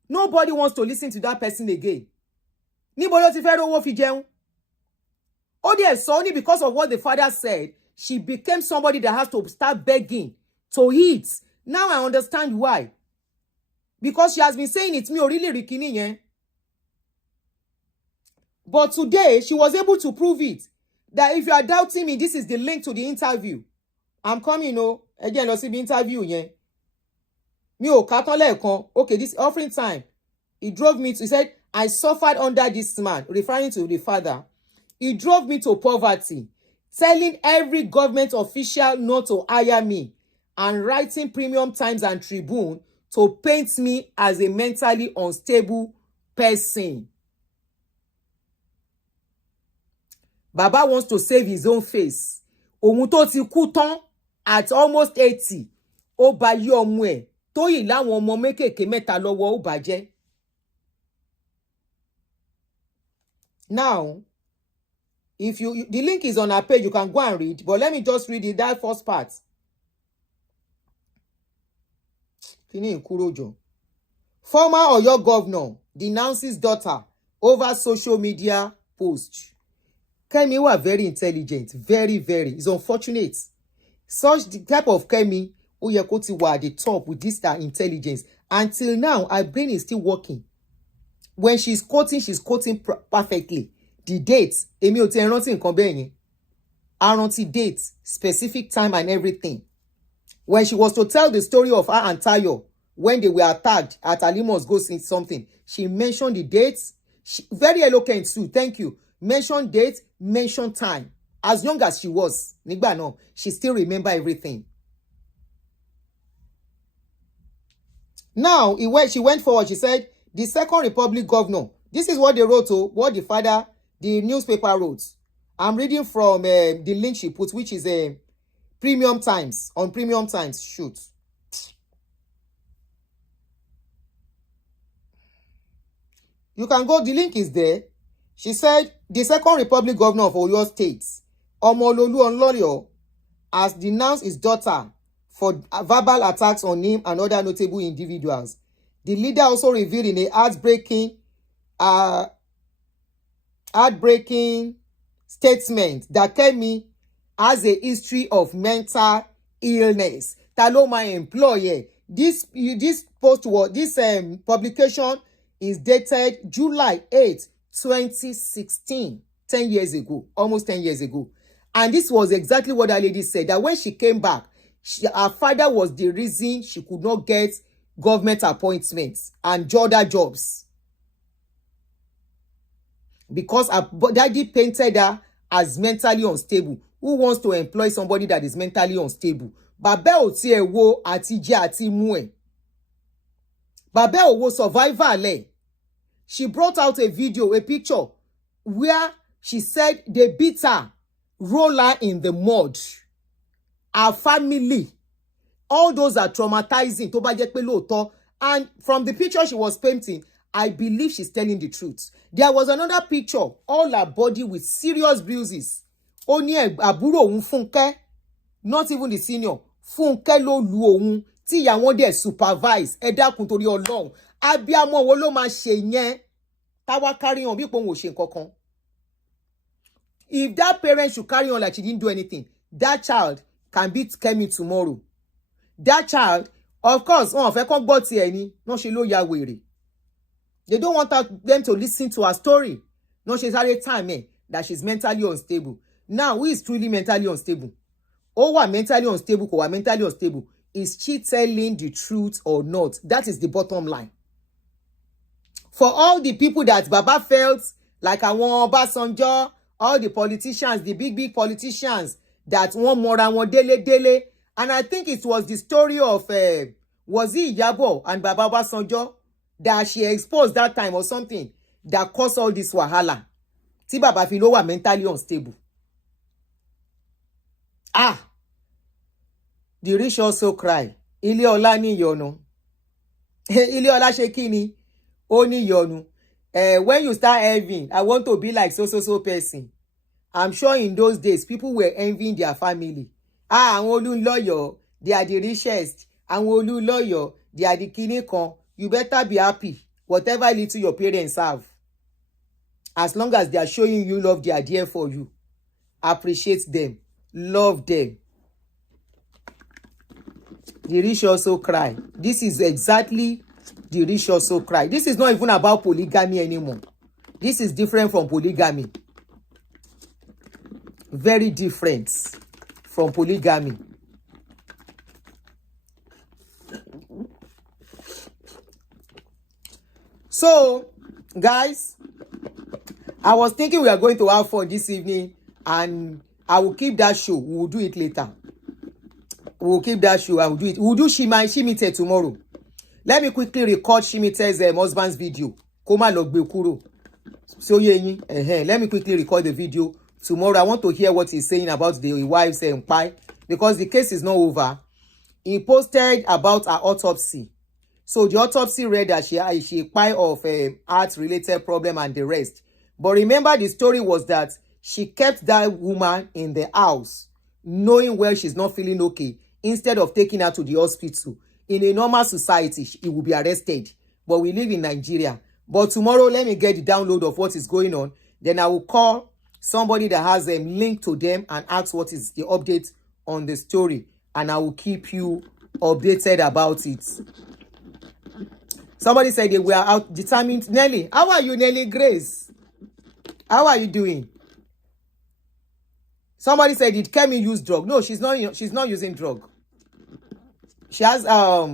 Nobody wants to listen to that person again. Níbo ló ti fẹ́ rówó fi jẹun? Ó dẹ̀ sọ ní because of what the father said, she became somebody that has to start begging to eat. Now I understand why. Because she has been saying it, mi ò really rí kíní yẹn. But today, she was able to prove it. That if you are doubting me, this is the link to the interview. I'm coming, again, let's see the interview yẹn. Mi ò kà tán lẹ́ẹ̀kan. Okay, this offering time. He drove me to, he said, I suffered under this man, referring to the father. He drove me to poverty, telling every government official not to hire me, and writing Premium Times and Tribune to paint me as a mentally unstable person. Baba wants to save his own face. Òun tó ti kú tán at almost 80. Ó bà yé ọmọ ẹ̀ tó yìí láwọn ọmọ mékèké mẹ́ta lọ́wọ́ ó bàjẹ́. Now, if the link is on our page, you can go and read. But let me just read it, that first part. Former Oyo governor denounces daughter over social media post. Kemi were very intelligent, very, very. It's unfortunate. Such the type of Kemi ó yẹ kó ti wà at the top with this intelligence. Until now, her brain is still working. When she's quoting perfectly. The dates, èmi ò tiẹ̀ rántí nǹkan bẹ́ẹ̀ yẹn. A rántí dates, specific time and everything. When she was to tell the story of her and Tayo, when they were attacked at Alimo's Go See Something, she mentioned the dates. Very eloquent too, thank you. Mention date, mention time. As young as she was, nígbà náà, she still remember everything. Now, she went forward, she said, the Second Republic governor, this is what they wrote, what the newspaper wrote. I'm reading from the link she put, which is Premium Times, on Premium Times, shoot. You can go, the link is there. She said, the Second Republic governor of Oyo State, Olunloyo, has denounced his daughter for verbal attacks on him and other notable individuals. The leader also revealed in a heartbreaking statement that Kemi has a history of mental illness. Taloma employer. This publication is dated July 8, 2016, 10 years ago, almost 10 years ago. And this was exactly what that lady said, that when she came back, her father was the reason she could not get government appointments and other jobs. Because her daddy painted her as mentally unstable. Who wants to employ somebody that is mentally unstable? Bàbá ò tiẹ̀ wo àti jẹ àti mu ẹ̀. Bàbá ò wo survival ẹ̀. She brought out a video, a picture, where she said they beat her, roll her in the mud. Her family, all those are traumatizing. Tó bá jẹ́ pé lóòótọ́. And from the picture she was painting, I believe she's telling the truth. There was another picture, all her body with serious bruises. Ó ní àbúrò òun Fúnkẹ́, not even the senior. Fúnkẹ́ ló lu òun tí ìyá wọn dẹ̀ supervise. Ẹ dákun torí Ọlọ́run. Abíamọ wo ló máa ṣe yẹn? Táwa carry on bí pé òun ò ṣe nǹkan kan. If that parent should carry on like she didn't do anything, that child can beat Kemi tomorrow. That child, of course, wọn ò fẹ́ kán gbọ́ tiẹ̀ ni, wọ́n ṣe ló ya wèrè. They don't want them to listen to her story. No, she's had a time that she's mentally unstable. Now, who is truly mentally unstable? Ó wà mentally unstable, kò wà mentally unstable. Is she telling the truth or not? That is the bottom line. For all the people that Baba felt like àwọn Ọbásanjọ́, all the politicians, the big politicians that wọ́n mọra wọn délé. And I think it was the story of, was it Iyabo and Baba Ọbásanjọ́ that she exposed that time or something that caused all this wahala. Tí Baba fi ló wà mentally unstable. The rich also cry. Ilé ọlá ní ìyọnu. Ilé ọlá ṣe kí ni? Ó ní ìyọnu. When you start envying, I want to be like so person. I'm sure in those days, people were envying their family. Àwọn Olunloyo, they are the richest. Àwọn Olunloyo, they are the kini kan. You better be happy. Whatever little your parents have. As long as they are showing you love, they are there for you. Appreciate them. Love them. The rich also cry. This is exactly the rich also cry. This is not even about polygamy anymore. This is different from polygamy. Very different from polygamy. So, guys, I was thinking we are going to have fun this evening, and I will keep that show. We will do it later. We will keep that show. I will do it. We will do Shimite tomorrow. Let me quickly record Shimite's husband's video. Koma logbe kuro. So let me quickly record the video tomorrow. I want to hear what he's saying about the wife's pie, because the case is not over. He posted about her autopsy. So the autopsy read that she died of heart-related problem and the rest. But remember, the story was that she kept that woman in the house, knowing well she's not feeling okay, instead of taking her to the hospital. In a normal society, she will be arrested. But we live in Nigeria. But tomorrow, let me get the download of what is going on. Then I will call somebody that has a link to them and ask what is the update on the story. And I will keep you updated about it. Somebody said they were out determined. Nelly, how are you, Nelly Grace? How are you doing? Somebody said, did Kemi use drug? No, she's not using drug. She has I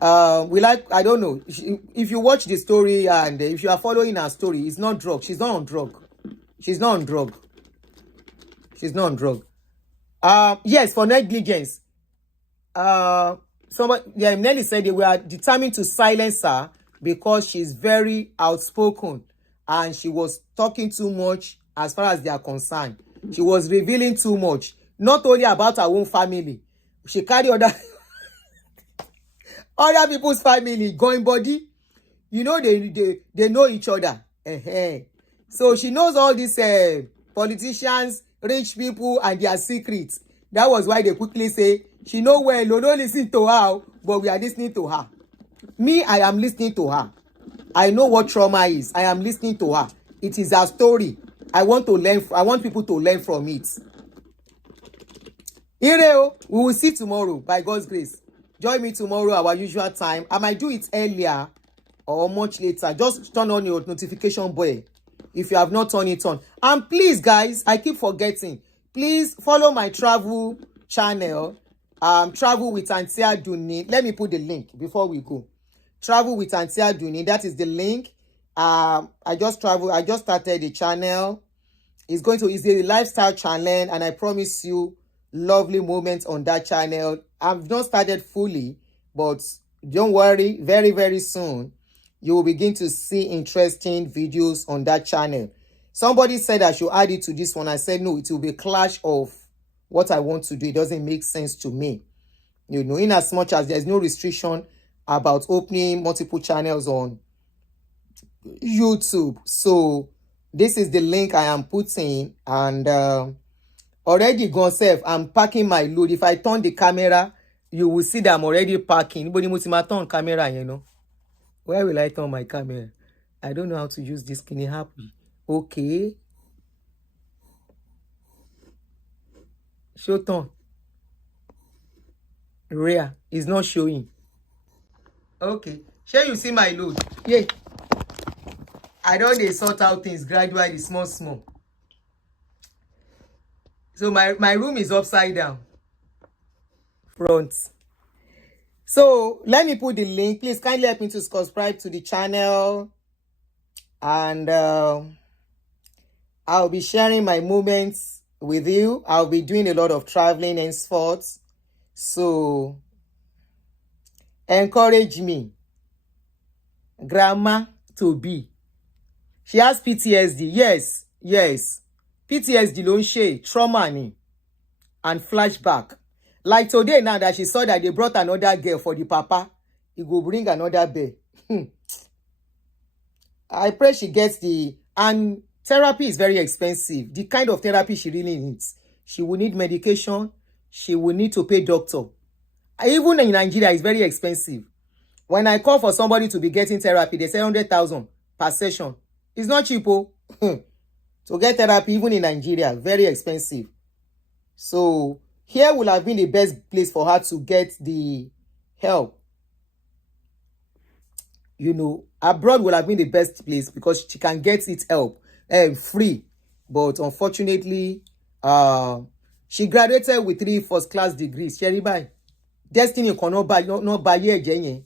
don't know. If you watch the story and if you are following her story, it's not drug. She's not on drug. She's not on drug. She's not on drug. Yes, for negligence. Nelly said they were determined to silence her because she's very outspoken and she was talking too much as far as they are concerned. She was revealing too much, not only about her own family. She carried other people's family going body. You know, they know each other. So she knows all these politicians, rich people, and their secrets. That was why they quickly say, she know well, no listen to her, but we are listening to her. Me, I am listening to her. I know what trauma is. I am listening to her. It is her story. I want people to learn from it. Ireo, we will see tomorrow by God's grace. Join me tomorrow, our usual time. I might do it earlier or much later. Just turn on your notification bell if you have not turned it on. And please, guys, I keep forgetting. Please follow my travel channel. Travel with Auntie Aduni. Let me put the link before we go. Travel with Auntie Aduni. That is the link. I just started the channel. It's a lifestyle channel, and I promise you lovely moments on that channel. I've not started fully, but don't worry, very, very soon you will begin to see interesting videos on that channel. Somebody said I should add it to this one. I said no, it will be a clash of what I want to do. It doesn't make sense to me. You know, in as much as there's no restriction about opening multiple channels on YouTube. So this is the link I am putting, and already gone safe. I'm packing my load. If I turn the camera, you will see that I'm already packing. But you turn camera, you know. Where will I turn my camera? I don't know how to use this. Can you help me? Okay. Show turn. Rare is not showing. Okay. Shall you see my load? Yeah. I don't dey sort out things gradually, small. So my room is upside down. Front. So let me put the link. Please kindly help me to subscribe to the channel. And I'll be sharing my moments with you. I'll be doing a lot of traveling and sports. So encourage me. Grandma to be. She has PTSD. Yes. PTSD ló ń ṣe, trauma ni, and flashback. Like today now that she saw that they brought another girl for the papa, he go bring another bear. I pray she gets and therapy is very expensive. The kind of therapy she really needs. She will need medication. She will need to pay doctor. Even in Nigeria, it's very expensive. When I call for somebody to be getting therapy, they say 100,000 per session. It's not cheap. To get therapy, even in Nigeria, very expensive. So here would have been the best place for her to get the help. You know, abroad would have been the best place because she can get it help free. But unfortunately, she graduated with 3 first-class degrees. Sherry by Destiny cannot buy here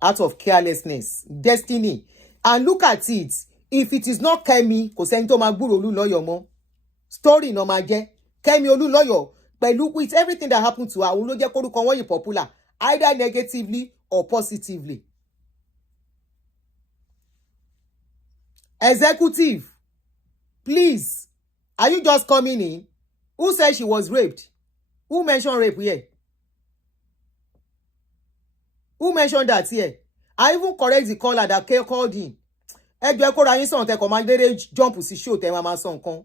out of carelessness. Destiny. And look at it. If it is not Kemi, kò sẹ́ni tó máa gbúròó Olunloyo mọ́. Story no máa jẹ́. Kemi Olunloyo, pẹ̀lú with everything that happened to her, òun ló jẹ́ kórúkọ wọn yìí popular, either negatively or positively. Executive, please, are you just coming in? Who said she was raped? Who mentioned rape here? Who mentioned that here? I even correct the caller that called in. Ẹjọ́ ẹ kóra yín sọ̀rọ̀ tẹ kọ̀ jump sí show tẹ máa sọ nǹkan.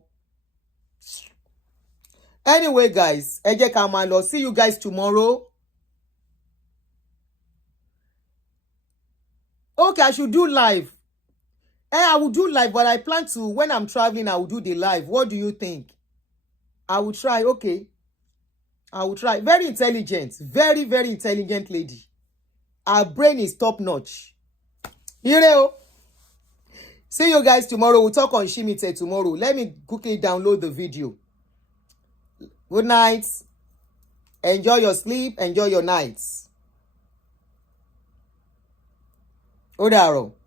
Anyway, guys, ẹ jẹ́ ká máa lọ. See you guys tomorrow. Okay, I should do live. I will do live, but I plan to, when I'm traveling, I will do the live. What do you think? I will try. Okay. I will try. Very intelligent. Very, very intelligent lady. Her brain is top notch. Ire. See you guys tomorrow. We'll talk on Shimite tomorrow. Let me quickly download the video. Good night. Enjoy your sleep. Enjoy your nights. Ó dàárọ̀.